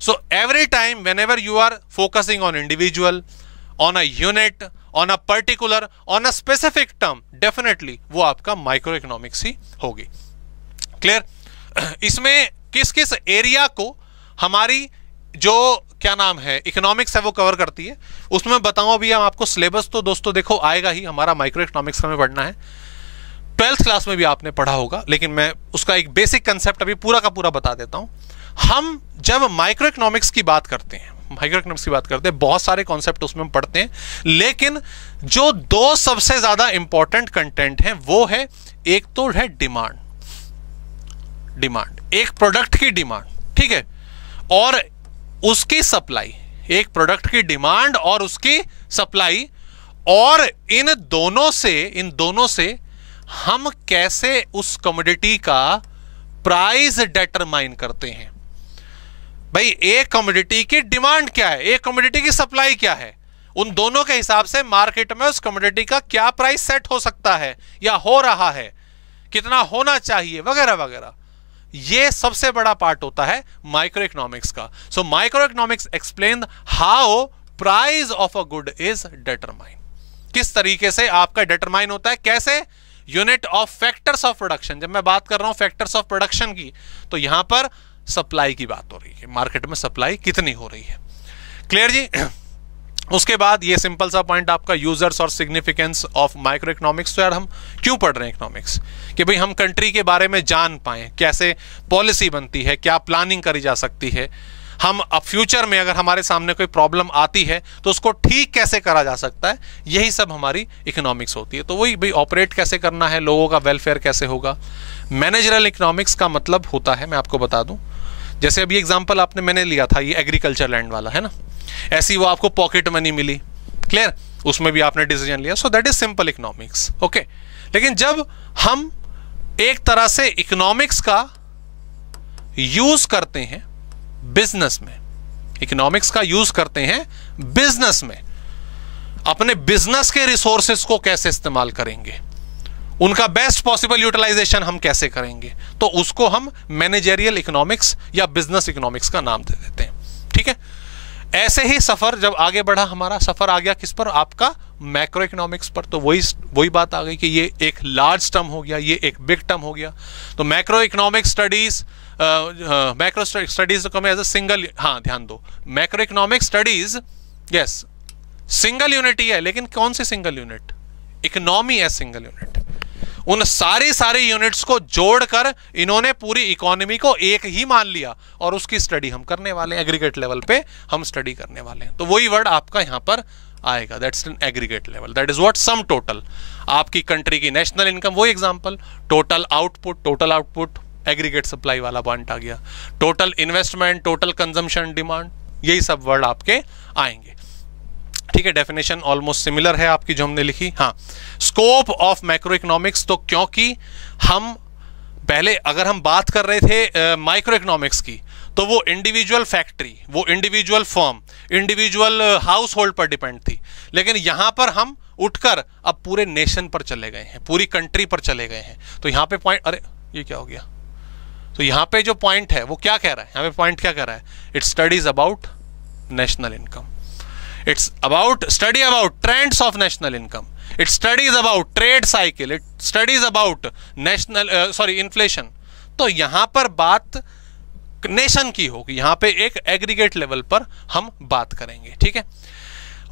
So every time when ever you are focusing on individual, on a unit, on a particular, on a specific term, definitely वो आपका माइक्रो इकोनॉमिक्स ही होगी। क्लियर, इसमें किस किस एरिया को हमारी जो क्या नाम है इकोनॉमिक्स है वो कवर करती है, उसमें बताऊं। अभी हम आपको सिलेबस तो दोस्तों देखो आएगा ही, हमारा माइक्रो इकोनॉमिक्स हमें पढ़ना है, 12th क्लास में भी आपने पढ़ा होगा, लेकिन मैं उसका एक बेसिक कंसेप्ट अभी पूरा का पूरा बता देता हूं। हम जब माइक्रो इकोनॉमिक्स की बात करते हैं, माइक्रो इकोनॉमिक्स की बात करते हैं, बहुत सारे कॉन्सेप्ट उसमें हम पढ़ते हैं, लेकिन जो दो सबसे ज्यादा इंपॉर्टेंट कंटेंट हैं वो है, एक तो है डिमांड, एक प्रोडक्ट की डिमांड, ठीक है, और उसकी सप्लाई, एक प्रोडक्ट की डिमांड और उसकी सप्लाई, और इन दोनों से हम कैसे उस कमोडिटी का प्राइस डिटरमाइन करते हैं। भाई एक कमोडिटी की डिमांड क्या है, एक कमोडिटी की सप्लाई क्या है, उन दोनों के हिसाब से मार्केट में उस कमोडिटी का क्या प्राइस सेट हो सकता है या हो रहा है, कितना होना चाहिए, वगैरह वगैरह। ये सबसे बड़ा पार्ट होता है माइक्रो इकोनॉमिक्स का। So micro economics explain how price of a good is determine, किस तरीके से आपका डिटरमाइन होता है, कैसे, unit of factors of production. जब मैं बात कर रहा हूं फैक्टर्स ऑफ प्रोडक्शन की, तो यहां पर सप्लाई की बात हो रही है, मार्केट में सप्लाई कितनी हो रही है। क्लियर जी। उसके बाद ये सिंपल सा पॉइंट आपका यूजर्स और सिग्निफिकेंस ऑफ माइक्रो इकोनॉमिक्स। तो यार हम क्यों पढ़ रहे हैं इकोनॉमिक्स, कि भाई हम कंट्री के बारे में जान पाएं, कैसे पॉलिसी बनती है, क्या प्लानिंग करी जा सकती है, हम अब फ्यूचर में अगर हमारे सामने कोई प्रॉब्लम आती है तो उसको ठीक कैसे करा जा सकता है, यही सब हमारी इकोनॉमिक्स होती है। तो वही भाई ऑपरेट कैसे करना है, लोगों का वेलफेयर कैसे होगा। मैनेजरल इकोनॉमिक्स का मतलब होता है, मैं आपको बता दूं, जैसे अभी एग्जांपल मैंने लिया था ये एग्रीकल्चर लैंड वाला, है ना, ऐसी वो आपको पॉकेट मनी मिली, क्लियर, उसमें भी आपने डिसीजन लिया, सो that is simple economics. Okay, लेकिन जब हम एक तरह से इकोनॉमिक्स का यूज करते हैं बिजनेस में, इकोनॉमिक्स का यूज करते हैं बिजनेस में, अपने बिजनेस के रिसोर्सेस को कैसे इस्तेमाल करेंगे, उनका बेस्ट पॉसिबल यूटिलाइजेशन हम कैसे करेंगे, तो उसको हम मैनेजरियल इकोनॉमिक्स या बिजनेस इकोनॉमिक्स का नाम दे देते हैं। ठीक है, ऐसे ही सफर जब आगे बढ़ा, हमारा सफर आ गया किस पर, आपका मैक्रो इकोनॉमिक्स पर। तो वही बात आ गई कि ये एक लार्ज टर्म हो गया, ये एक बिग टर्म हो गया। तो macro economic studies, macro studies को मैं एज अ सिंगल, हाँ ध्यान दो, macro economic studies, yes single unit ही है, लेकिन कौन सी सिंगल यूनिट, इकोनॉमी है सिंगल यूनिट। उन सारी यूनिट्स को जोड़कर इन्होंने पूरी इकोनॉमी को एक ही मान लिया और उसकी स्टडी हम करने वाले हैं, एग्रीगेट लेवल पे हम स्टडी करने वाले हैं। तो वही वर्ड आपका यहां पर आएगा, that's an aggregate level, that is what sum total, आपकी कंट्री की नेशनल इनकम, वो example, total output aggregate supply वाला पॉइंट आ गया, total investment, total consumption, demand, यही सब वर्ड आपके आएंगे। ठीक है, डेफिनेशन ऑलमोस्ट सिमिलर है आपकी जो हमने लिखी। हाँ, स्कोप ऑफ मैक्रो इकोनॉमिक्स, तो क्योंकि हम पहले अगर हम बात कर रहे थे माइक्रो इकोनॉमिक्स की, तो वो इंडिविजुअल फैक्ट्री, वो individual firm, individual house hold पर डिपेंड थी। लेकिन यहां पर हम उठकर अब पूरे नेशन पर चले गए हैं, पूरी कंट्री पर चले गए हैं। तो यहां पे पॉइंट, अरे ये क्या हो गया, तो यहां पे जो पॉइंट है वो क्या कह रहा है, यहां पे पॉइंट क्या कह रहा है, it studies about national income, it's about study about trends of national income, it studies about trade cycle, it studies about national inflation. तो यहां पर बात नेशन की होगी, यहां पे एक एग्रीगेट लेवल पर हम बात करेंगे, ठीक है।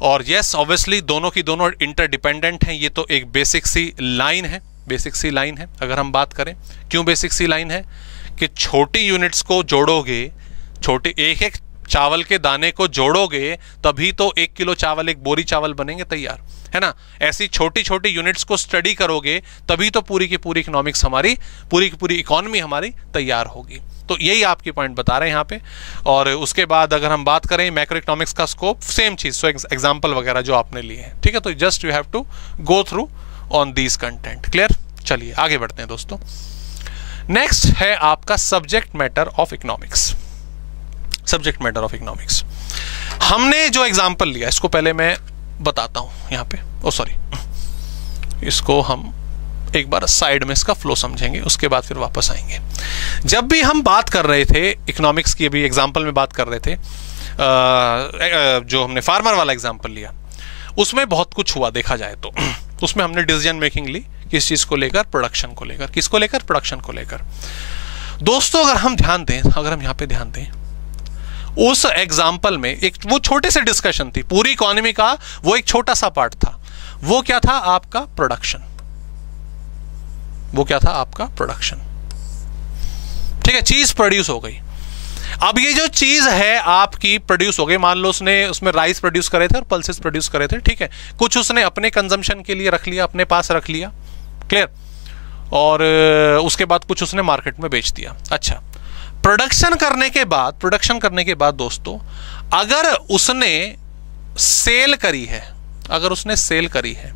और यस ऑब्वियसली दोनों की दोनों इंटरडिपेंडेंट हैं, ये तो एक बेसिक सी लाइन है, बेसिक सी लाइन है। अगर हम बात करें क्यों बेसिक सी लाइन है, कि छोटी यूनिट्स को जोड़ोगे, छोटे एक एक चावल के दाने को जोड़ोगे तभी तो 1 किलो चावल, एक बोरी चावल बनेंगे तैयार, है ना। ऐसी छोटी छोटी यूनिट्स को स्टडी करोगे तभी तो पूरी की पूरी इकोनॉमिक्स हमारी, पूरी की पूरी इकोनॉमी हमारी तैयार होगी। तो यही आपके पॉइंट बता रहे हैं यहाँ पे। और उसके बाद अगर हम बात करें मैक्रो इकोनॉमिक्स का स्कोप, सेम चीज, सो एग्जांपल वगैरह जो आपने लिए हैं, ठीक है। तो just you have to go through on these content. Clear, चलिए आगे बढ़ते हैं दोस्तों। नेक्स्ट है आपका subject matter of economics. Subject matter of economics, हमने जो एग्जांपल लिया इसको पहले मैं बताता हूं यहाँ पे, ओ सॉरी, इसको हम एक बार साइड में इसका फ्लो समझेंगे, उसके बाद फिर वापस आएंगे। जब भी हम बात कर रहे थे इकोनॉमिक्स की, अभी एग्जांपल में बात कर रहे थे, जो हमने फार्मर वाला एग्जांपल लिया, उसमें बहुत कुछ हुआ देखा जाए तो। उसमें हमने डिसीजन मेकिंग ली, किस चीज को लेकर, प्रोडक्शन को लेकर, किसको लेकर, प्रोडक्शन को लेकर। दोस्तों अगर हम ध्यान दें, अगर हम यहाँ पे ध्यान दें, उस एग्जाम्पल में एक वो छोटे से डिस्कशन थी, पूरी इकोनॉमी का वो एक छोटा सा पार्ट था। वो क्या था, आपका प्रोडक्शन। वो क्या था, आपका प्रोडक्शन, ठीक है। चीज प्रोड्यूस हो गई। अब ये जो चीज है आपकी प्रोड्यूस हो गई, मान लो उसमें राइस प्रोड्यूस करे थे और पल्सेस प्रोड्यूस करे थे, ठीक है। कुछ उसने अपने कंजम्पशन के लिए रख लिया, अपने पास रख लिया, क्लियर। और उसके बाद कुछ उसने मार्केट में बेच दिया। अच्छा, प्रोडक्शन करने के बाद दोस्तों, अगर उसने सेल करी है, अगर उसने सेल करी है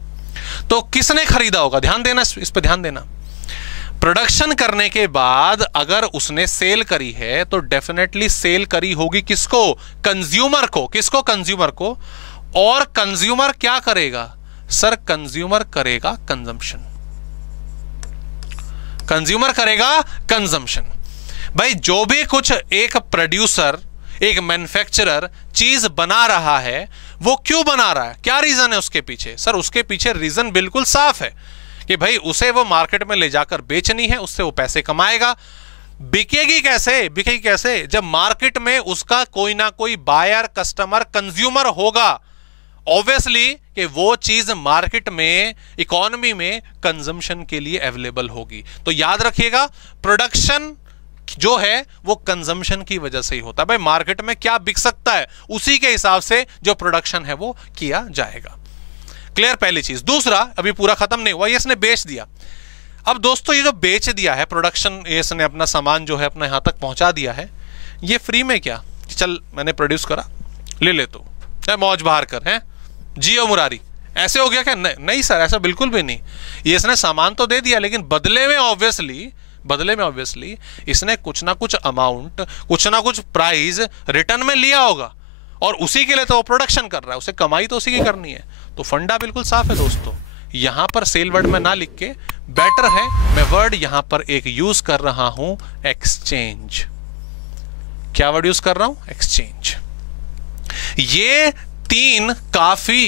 तो किसने खरीदा होगा, ध्यान देना, इस पे ध्यान देना। प्रोडक्शन करने के बाद अगर उसने सेल करी है तो डेफिनेटली सेल करी होगी किसको, कंज्यूमर को। किसको, कंज्यूमर को। और कंज्यूमर क्या करेगा सर, कंज्यूमर करेगा कंजम्पशन, कंज्यूमर करेगा कंजम्पशन। भाई जो भी कुछ एक प्रोड्यूसर, एक मैन्युफैक्चरर चीज बना रहा है, वो क्यों बना रहा है, क्या रीजन है उसके पीछे। सर उसके पीछे रीजन बिल्कुल साफ है कि भाई उसे वो मार्केट में ले जाकर बेचनी है, उससे वो पैसे कमाएगा। बिकेगी कैसे, बिकेगी कैसे, जब मार्केट में उसका कोई ना कोई बायर, कस्टमर, कंज्यूमर होगा। ऑब्वियसली कि वो चीज मार्केट में, इकोनॉमी में कंजम्पशन के लिए अवेलेबल होगी। तो याद रखिएगा, प्रोडक्शन जो है वो कंजम्पशन की वजह से ही होता है। भाई मार्केट में क्या बिक सकता है, उसी के हिसाब से जो प्रोडक्शन है वो किया जाएगा। क्लियर, पहली चीज। दूसरा, अभी पूरा खत्म नहीं हुआ, ये इसने बेच दिया। अब दोस्तों ये जो बेच दिया है, प्रोडक्शन, इसने अपना सामान जो है अपना यहां तक पहुंचा दिया है, ये फ्री में क्या, चल मैंने प्रोड्यूस करा, ले ले, तो मौज बाहर कर, है जियो मुरारी, ऐसे हो गया क्या? नहीं सर, ऐसा बिल्कुल भी नहीं। ये इसने सामान तो दे दिया, लेकिन बदले में ऑब्वियसली इसने कुछ ना कुछ अमाउंट, कुछ ना कुछ प्राइस रिटर्न में लिया होगा, और उसी के लिए तो वो प्रोडक्शन कर रहा है, उसे कमाई तो उसी की करनी है। तो फंडा बिल्कुल साफ है दोस्तों। यहां पर सेल वर्ड में ना लिख के बेटर है मैं वर्ड यहां पर एक यूज कर रहा हूं, एक्सचेंज। क्या वर्ड यूज कर रहा हूं? एक्सचेंज। ये तीन काफी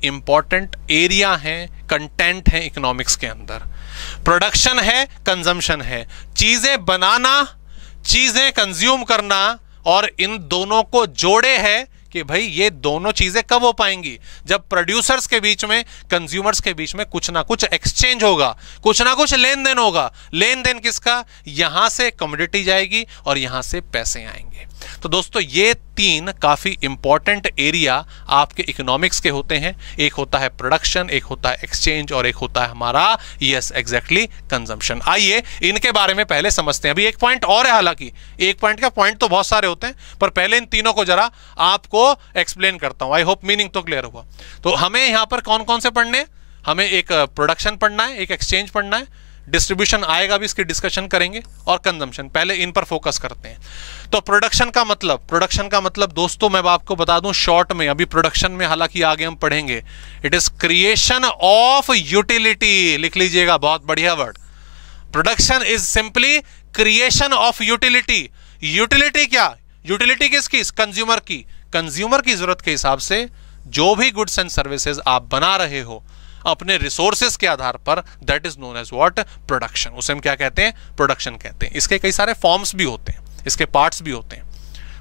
इंपॉर्टेंट एरिया हैं, कंटेंट है इकोनॉमिक्स के अंदर। प्रोडक्शन है, कंजम्पशन है, चीजें बनाना, चीजें कंज्यूम करना, और इन दोनों को जोड़े है कि भाई ये दोनों चीजें कब हो पाएंगी, जब प्रोड्यूसर्स के बीच में, कंज्यूमर्स के बीच में कुछ ना कुछ एक्सचेंज होगा, कुछ ना कुछ लेन देन होगा। लेन देन किसका? यहां से कमोडिटी जाएगी और यहां से पैसे आएंगे। तो दोस्तों ये तीन काफी इंपॉर्टेंट एरिया आपके इकोनॉमिक्स के होते हैं। एक होता है प्रोडक्शन, एक होता है एक्सचेंज और एक होता है हमारा यस एग्जैक्टली कंजम्पशन। आइए इनके बारे में पहले समझते हैं। अभी एक पॉइंट और है, हालांकि एक पॉइंट का पॉइंट तो बहुत सारे होते हैं, पर पहले इन तीनों को जरा आपको एक्सप्लेन करता हूं। आई होप मीनिंग तो क्लियर हुआ। तो हमें यहां पर कौन कौन से पढ़ने, हमें एक प्रोडक्शन पढ़ना है, एक एक्सचेंज पढ़ना है, डिस्ट्रीब्यूशन आएगा भी, इसकी डिस्कशन करेंगे, और कंजम्पशन। पहले इन पर फोकस करते हैं। तो प्रोडक्शन का मतलब दोस्तों मैं आपको बता दूं शॉर्ट में, अभी प्रोडक्शन में हालांकि आगे हम पढ़ेंगे, it is creation of utility. लिख लीजिएगा, बहुत बढ़िया word. Production is simply creation of utility. Utility क्या? यूटिलिटी किसकी? कंज्यूमर की। कंज्यूमर की जरूरत के हिसाब से जो भी गुड्स एंड सर्विसेज आप बना रहे हो अपने रिसोर्सेज के आधार पर, that is known as what? Production. उसे हम क्या कहते हैं? प्रोडक्शन कहते हैं। इसके कई सारे फॉर्म्स भी होते हैं, इसके पार्ट्स भी होते हैं,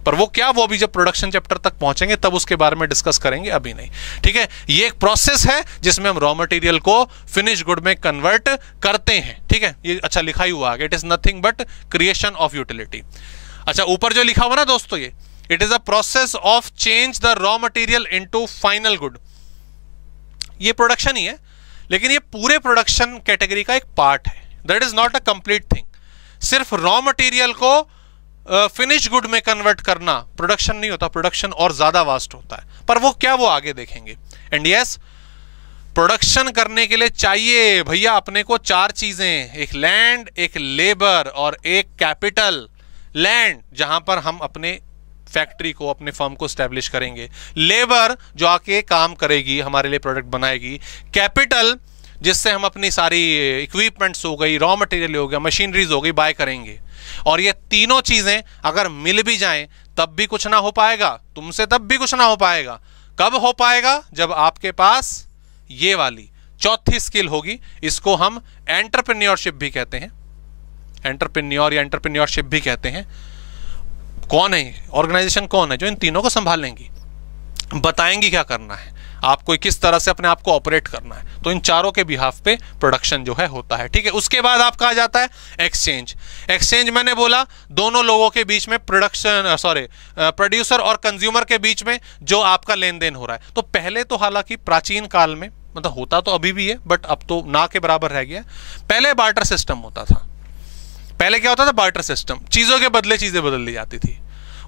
पर वो क्या, वो अभी जब प्रोडक्शन चैप्टर तक पहुंचेंगे तब उसके बारे में डिस्कस करेंगे, अभी नहीं। ठीक है, ये एक प्रोसेस है जिसमें हम रॉ मटेरियल को फिनिश गुड में कन्वर्ट करते हैं। ठीक है, ये अच्छा लिखा ही हुआ आगे, it is nothing but creation of utility. अच्छा, ऊपर जो लिखा हुआ ना दोस्तों, ये it is a process of change the raw material into final good. ये प्रोडक्शन ही है, लेकिन ये पूरे प्रोडक्शन कैटेगरी का एक पार्ट है। That is not a complete thing. सिर्फ रॉ मटेरियल को फिनिश गुड में कन्वर्ट करना प्रोडक्शन नहीं होता, प्रोडक्शन और ज्यादा वास्ट होता है। पर वो क्या, वो आगे देखेंगे। एंड यस, प्रोडक्शन करने के लिए चाहिए भैया अपने को चार चीजें, एक लैंड, एक लेबर और एक कैपिटल। लैंड जहां पर हम अपने फैक्ट्री को, अपने फर्म को स्टैब्लिश करेंगे। लेबर जो आके काम करेगी, हमारे लिए प्रोडक्ट बनाएगी। कैपिटल जिससे हम अपनी सारी इक्विपमेंट्स हो गई, रॉ मटेरियल हो गया, मशीनरीज हो गई, बाय करेंगे। और ये तीनों चीजें अगर मिल भी जाएं तब भी कुछ ना हो पाएगा, तुमसे तब भी कुछ ना हो पाएगा। कब हो पाएगा? जब आपके पास ये वाली चौथी स्किल होगी। इसको हम एंटरप्रेन्योरशिप भी कहते हैं, एंटरप्रेन्योर या एंटरप्रेन्योरशिप भी कहते हैं। कौन है ऑर्गेनाइजेशन, कौन है जो इन तीनों को संभालेंगी, बताएंगी क्या करना है आपको, किस तरह से अपने आप को ऑपरेट करना है। तो इन चारों के बिहाफ पे प्रोडक्शन जो है होता है। ठीक है, उसके बाद आपका आ जाता है एक्सचेंज। एक्सचेंज मैंने बोला दोनों लोगों के बीच में, प्रोड्यूसर और कंज्यूमर के बीच में जो आपका लेन देन हो रहा है। तो पहले तो हालांकि प्राचीन काल में, मतलब होता तो अभी भी है बट अब तो ना के बराबर रह गया। पहले बार्टर सिस्टम होता था। पहले क्या होता था? Barter system. चीजों के बदले चीजें बदल ली जाती थी।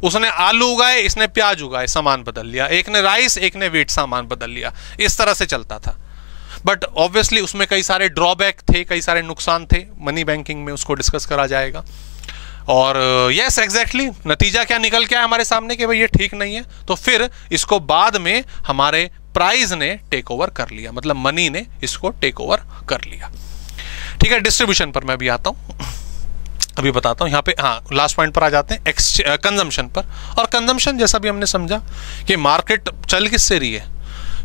उसने आलू उगाए, इसने प्याज उगाए, सामान बदल लिया। एक ने राइस, एक ने व्हीट, सामान बदल लिया। इस तरह से चलता था। बट ऑब्वियसली उसमें कई सारे ड्रॉबैक थे, कई सारे नुकसान थे। मनी बैंकिंग में उसको डिस्कस करा जाएगा। और यस एग्जैक्टली नतीजा क्या निकल के आया हमारे सामने कि भाई ये ठीक नहीं है। तो फिर इसको बाद में हमारे प्राइस ने टेक ओवर कर लिया, मतलब मनी ने इसको टेक ओवर कर लिया। ठीक है, डिस्ट्रीब्यूशन पर मैं भी आता हूं, अभी बताता हूं। यहाँ पे हाँ लास्ट पॉइंट पर आ जाते हैं, कंजम्पशन पर। और कंजम्पशन जैसा भी हमने समझा कि मार्केट चल किससे रही है,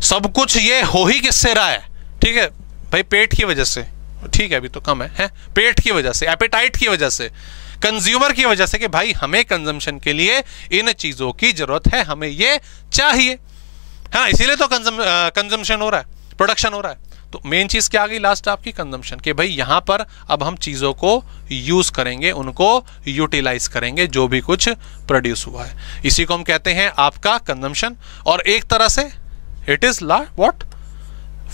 सब कुछ ये हो ही किससे रहा है। ठीक है भाई, पेट की वजह से। ठीक है, अभी तो कम है, पेट की वजह से, एपेटाइट की वजह से, कंज्यूमर की वजह से कि भाई हमें कंजम्पशन के लिए इन चीजों की जरूरत है, हमें ये चाहिए। हाँ, इसीलिए तो कंजम्पशन हो रहा है, प्रोडक्शन हो रहा है। तो मेन चीज क्या आ गई लास्ट आपकी? कंजम्पशन। कि भाई यहां पर अब हम चीजों को यूज करेंगे, उनको यूटिलाइज करेंगे, जो भी कुछ प्रोड्यूस हुआ है। इसी को हम कहते हैं आपका कंजम्पशन। और एक तरह से it is what?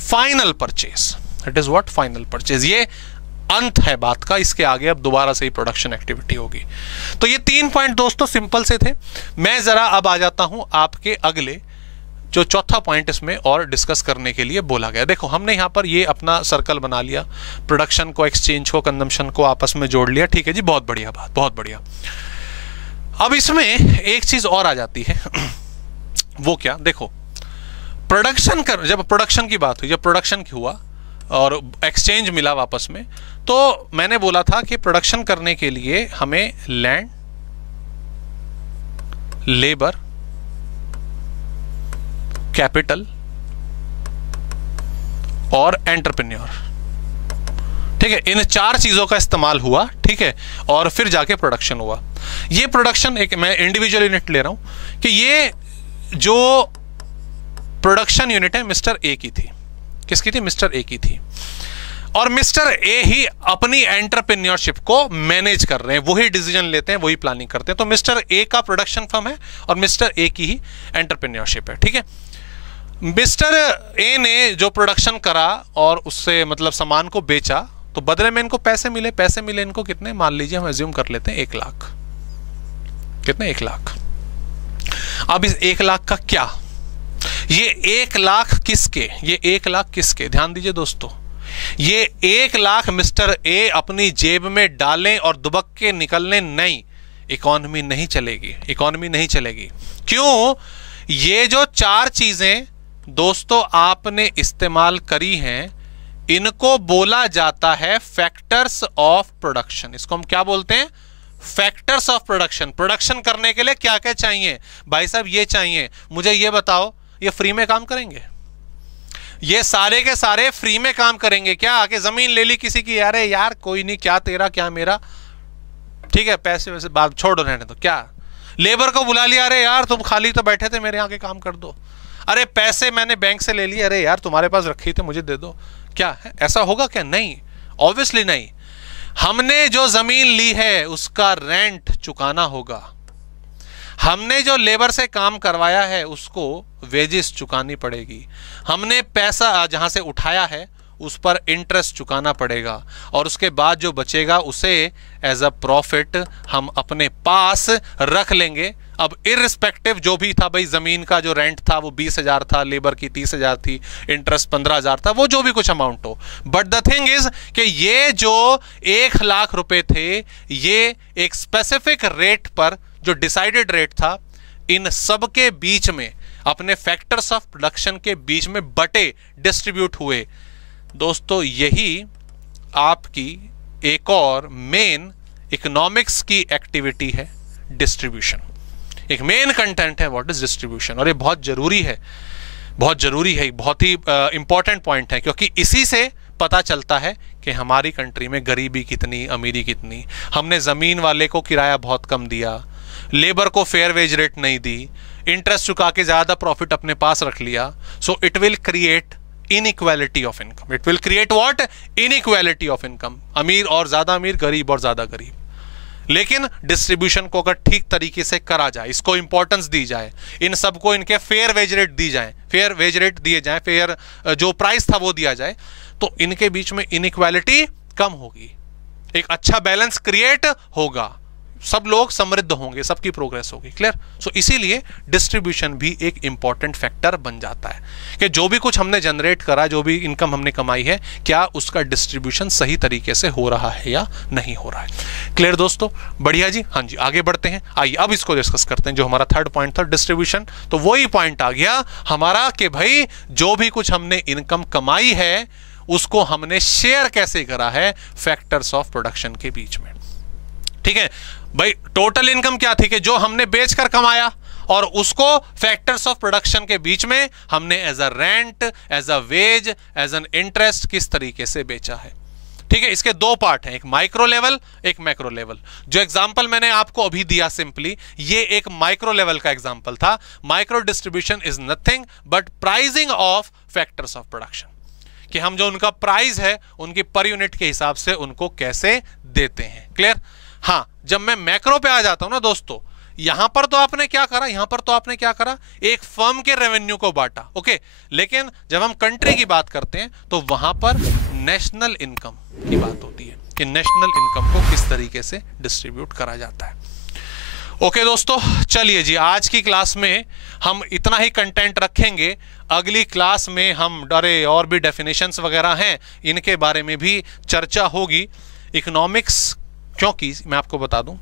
Final purchase. It is what? Final purchase. ये अंत है बात का, इसके आगे अब दोबारा से ही प्रोडक्शन एक्टिविटी होगी। तो ये 3 पॉइंट दोस्तों सिंपल से थे। मैं जरा अब आ जाता हूं आपके अगले जो चौथा पॉइंट इसमें और डिस्कस करने के लिए बोला गया। देखो हमने यहां पर ये अपना सर्कल बना लिया, प्रोडक्शन को, एक्सचेंज को, कंजम्पशन को आपस में जोड़ लिया। ठीक है जी, बहुत बढ़िया बात, बहुत बढ़िया। अब इसमें एक चीज और आ जाती है, वो क्या? देखो प्रोडक्शन कर, जब प्रोडक्शन की बात हुई, जब प्रोडक्शन हुआ और एक्सचेंज मिला वापस में, तो मैंने बोला था कि प्रोडक्शन करने के लिए हमें लैंड, लेबर, कैपिटल और एंटरप्रेन्योर, ठीक है, इन 4 चीजों का इस्तेमाल हुआ। ठीक है, और फिर जाके प्रोडक्शन हुआ। ये प्रोडक्शन एक मैं इंडिविजुअल यूनिट ले रहा हूं कि ये जो प्रोडक्शन यूनिट है मिस्टर ए की थी। किसकी थी? मिस्टर ए की थी। और मिस्टर ए ही अपनी एंटरप्रेन्योरशिप को मैनेज कर रहे हैं, वही डिसीजन लेते हैं, वही प्लानिंग करते हैं। तो मिस्टर ए का प्रोडक्शन फर्म है और मिस्टर ए की ही एंटरप्रेन्योरशिप है, ठीक है। मिस्टर ए ने जो प्रोडक्शन करा और उससे मतलब सामान को बेचा, तो बदले में इनको पैसे मिले इनको कितने, मान लीजिए हम एज्यूम कर लेते हैं 1 लाख। कितने? 1 लाख। अब इस 1 लाख का क्या, ये 1 लाख किसके, ये 1 लाख किसके, ध्यान दीजिए दोस्तों, ये 1 लाख मिस्टर ए अपनी जेब में डालें और दुबक के निकलने नहीं, इकोनॉमी नहीं चलेगी, इकोनॉमी नहीं चलेगी। क्यों? ये जो 4 चीजें दोस्तों आपने इस्तेमाल करी हैं, इनको बोला जाता है फैक्टर्स ऑफ प्रोडक्शन। इसको हम क्या बोलते हैं? Factors of production. प्रोडक्शन करने के लिए क्या क्या चाहिए भाई साहब? ये चाहिए। मुझे ये बताओ, ये फ्री में काम करेंगे? ये सारे के सारे फ्री में काम करेंगे क्या? आके जमीन ले ली किसी की, अरे यार कोई नहीं, क्या तेरा क्या मेरा, ठीक है, पैसे वैसे बात छोड़ो, रहने दो। क्या लेबर को बुला लिया, अरे यार तुम खाली तो बैठे थे, मेरे यहाँ के काम कर दो। अरे पैसे मैंने बैंक से ले लिए, अरे यार तुम्हारे पास रखी थे, मुझे दे दो। क्या है? ऐसा होगा क्या? नहीं, ऑब्वियसली नहीं। हमने जो जमीन ली है उसका रेंट चुकाना होगा, हमने जो लेबर से काम करवाया है उसको वेजेस चुकानी पड़ेगी, हमने पैसा जहां से उठाया है उस पर इंटरेस्ट चुकाना पड़ेगा, और उसके बाद जो बचेगा उसे एज अ प्रॉफिट हम अपने पास रख लेंगे। अब इररिस्पेक्टिव जो भी था भाई, जमीन का जो रेंट था वो 20,000 था, लेबर की 30,000 थी, इंटरेस्ट 15,000 था, वो जो भी कुछ अमाउंट हो, बट द थिंग इज कि ये जो 1 लाख रुपए थे, ये एक स्पेसिफिक रेट पर, जो डिसाइडेड रेट था, इन सब के बीच में, अपने फैक्टर्स ऑफ प्रोडक्शन के बीच में बटे, डिस्ट्रीब्यूट हुए। दोस्तों यही आपकी एक और मेन इकोनॉमिक्स की एक्टिविटी है, डिस्ट्रीब्यूशन। एक मेन कंटेंट है व्हाट इज डिस्ट्रीब्यूशन, और ये बहुत जरूरी है, बहुत जरूरी है, बहुत ही इंपॉर्टेंट पॉइंट है, क्योंकि इसी से पता चलता है कि हमारी कंट्री में गरीबी कितनी, अमीरी कितनी। हमने जमीन वाले को किराया बहुत कम दिया, लेबर को फेयर वेज रेट नहीं दी, इंटरेस्ट चुका के ज्यादा प्रॉफिट अपने पास रख लिया। So it will create inequality of income. It will create what? Inequality of income. अमीर और ज्यादा अमीर, गरीब और ज्यादा गरीब। लेकिन डिस्ट्रीब्यूशन को अगर ठीक तरीके से करा जाए, इसको इंपॉर्टेंस दी जाए, इन सबको इनके फेयर वेज रेट दी जाए, फेयर वेज रेट दिए जाए, फेयर जो प्राइस था वो दिया जाए, तो इनके बीच में इनइक्वालिटी कम होगी, एक अच्छा बैलेंस क्रिएट होगा, सब लोग समृद्ध होंगे, सबकी प्रोग्रेस होगी। क्लियर? सो इसीलिए डिस्ट्रीब्यूशन भी एक इंपॉर्टेंट फैक्टर बन जाता है कि जो भी कुछ हमने जनरेट करा, जो भी इनकम हमने कमाई है, क्या उसका डिस्ट्रीब्यूशन सही तरीके से हो रहा है या नहीं हो रहा है। क्लियर दोस्तों? बढ़िया जी। हाँ जी, आगे बढ़ते हैं। आइए अब इसको डिस्कस करते हैं, जो हमारा थर्ड पॉइंट था डिस्ट्रीब्यूशन। तो वही पॉइंट आ गया हमारा कि भाई जो भी कुछ हमने इनकम कमाई है उसको हमने शेयर कैसे करा है फैक्टर्स ऑफ प्रोडक्शन के बीच में। ठीक है भाई, टोटल इनकम क्या थी कि जो हमने बेचकर कमाया, और उसको फैक्टर्स ऑफ प्रोडक्शन के बीच में हमने as a rent, as a wage, as an interest किस तरीके से बेचा है। ठीक है, इसके 2 पार्ट हैं, एक माइक्रो लेवल, एक मैक्रो लेवल। जो एग्जांपल मैंने आपको अभी दिया सिंपली, ये एक माइक्रो लेवल का एग्जांपल था। Micro distribution is nothing but pricing of factors of production, कि हम जो उनका प्राइस है उनकी पर यूनिट के हिसाब से उनको कैसे देते हैं। क्लियर? हाँ, जब मैं मैक्रो पे आ जाता हूं ना दोस्तों, यहां पर तो आपने क्या करा, यहां पर तो आपने क्या करा, एक फर्म के रेवेन्यू को बांटा। ओके, लेकिन जब हम कंट्री की बात करते हैं तो वहां पर नेशनल इनकम की बात होती है कि नेशनल इनकम को किस तरीके से डिस्ट्रीब्यूट करा जाता है। ओके दोस्तों, चलिए जी, आज की क्लास में हम इतना ही कंटेंट रखेंगे। अगली क्लास में हम और भी डेफिनेशंस वगैरह हैं, इनके बारे में भी चर्चा होगी। इकोनॉमिक्स, क्योंकि मैं आपको बता दूं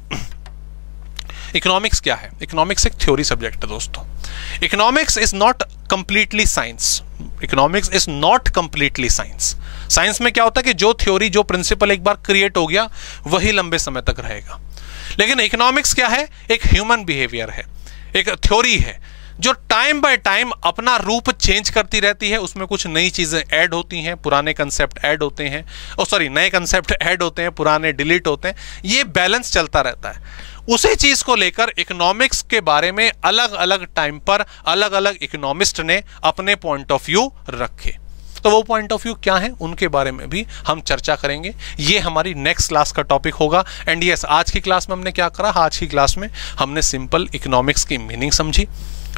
इकोनॉमिक्स क्या है। इकोनॉमिक्स एक थ्योरी सब्जेक्ट है दोस्तों। Economics is not completely science. Economics is not completely science. Science में क्या होता है कि जो थ्योरी, जो प्रिंसिपल एक बार क्रिएट हो गया वही लंबे समय तक रहेगा। लेकिन इकोनॉमिक्स क्या है? एक ह्यूमन बिहेवियर है, एक थ्योरी है जो टाइम बाय टाइम अपना रूप चेंज करती रहती है। उसमें कुछ नई चीजें ऐड होती हैं, पुराने कंसेप्ट ऐड होते हैं, नए कंसेप्ट ऐड होते हैं, पुराने डिलीट होते हैं। ये बैलेंस चलता रहता है। उसी चीज को लेकर इकोनॉमिक्स के बारे में अलग अलग टाइम पर अलग अलग इकोनॉमिस्ट ने अपने पॉइंट ऑफ व्यू रखे। तो वो पॉइंट ऑफ व्यू क्या है उनके बारे में भी हम चर्चा करेंगे। ये हमारी नेक्स्ट क्लास का टॉपिक होगा। एंड यस, आज की क्लास में हमने क्या करा, आज की क्लास में हमने सिंपल इकोनॉमिक्स की मीनिंग समझी,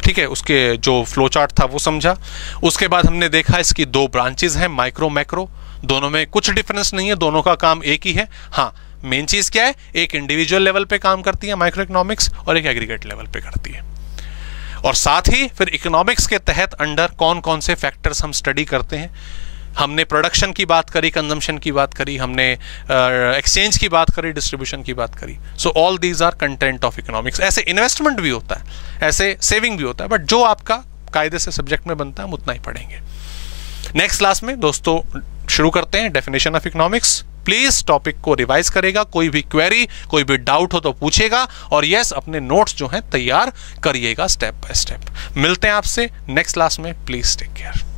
ठीक है, उसके जो फ्लो चार्ट था वो समझा। उसके बाद हमने देखा इसकी दो ब्रांचेज हैं, माइक्रो मैक्रो, दोनों में कुछ डिफरेंस नहीं है, दोनों का काम एक ही है। हाँ, मेन चीज क्या है, एक इंडिविजुअल लेवल पे काम करती है माइक्रो इकोनॉमिक्स और एक एग्रीगेट लेवल पे करती है। और साथ ही फिर इकोनॉमिक्स के तहत अंडर कौन कौन से फैक्टर्स हम स्टडी करते हैं। हमने प्रोडक्शन की बात करी, कंजम्पशन की बात करी, हमने एक्सचेंज की बात करी, डिस्ट्रीब्यूशन की बात करी। So all these are content of economics. ऐसे इन्वेस्टमेंट भी होता है, ऐसे सेविंग भी होता है, बट जो आपका कायदे से सब्जेक्ट में बनता है हम उतना ही पढ़ेंगे। नेक्स्ट क्लास में दोस्तों शुरू करते हैं definition of economics. Please topic को रिवाइज करेगा, कोई भी क्वेरी, कोई भी डाउट हो तो पूछेगा, और यस, अपने नोट्स जो हैं तैयार करिएगा स्टेप बाय स्टेप। मिलते हैं आपसे नेक्स्ट क्लास में। Please take care.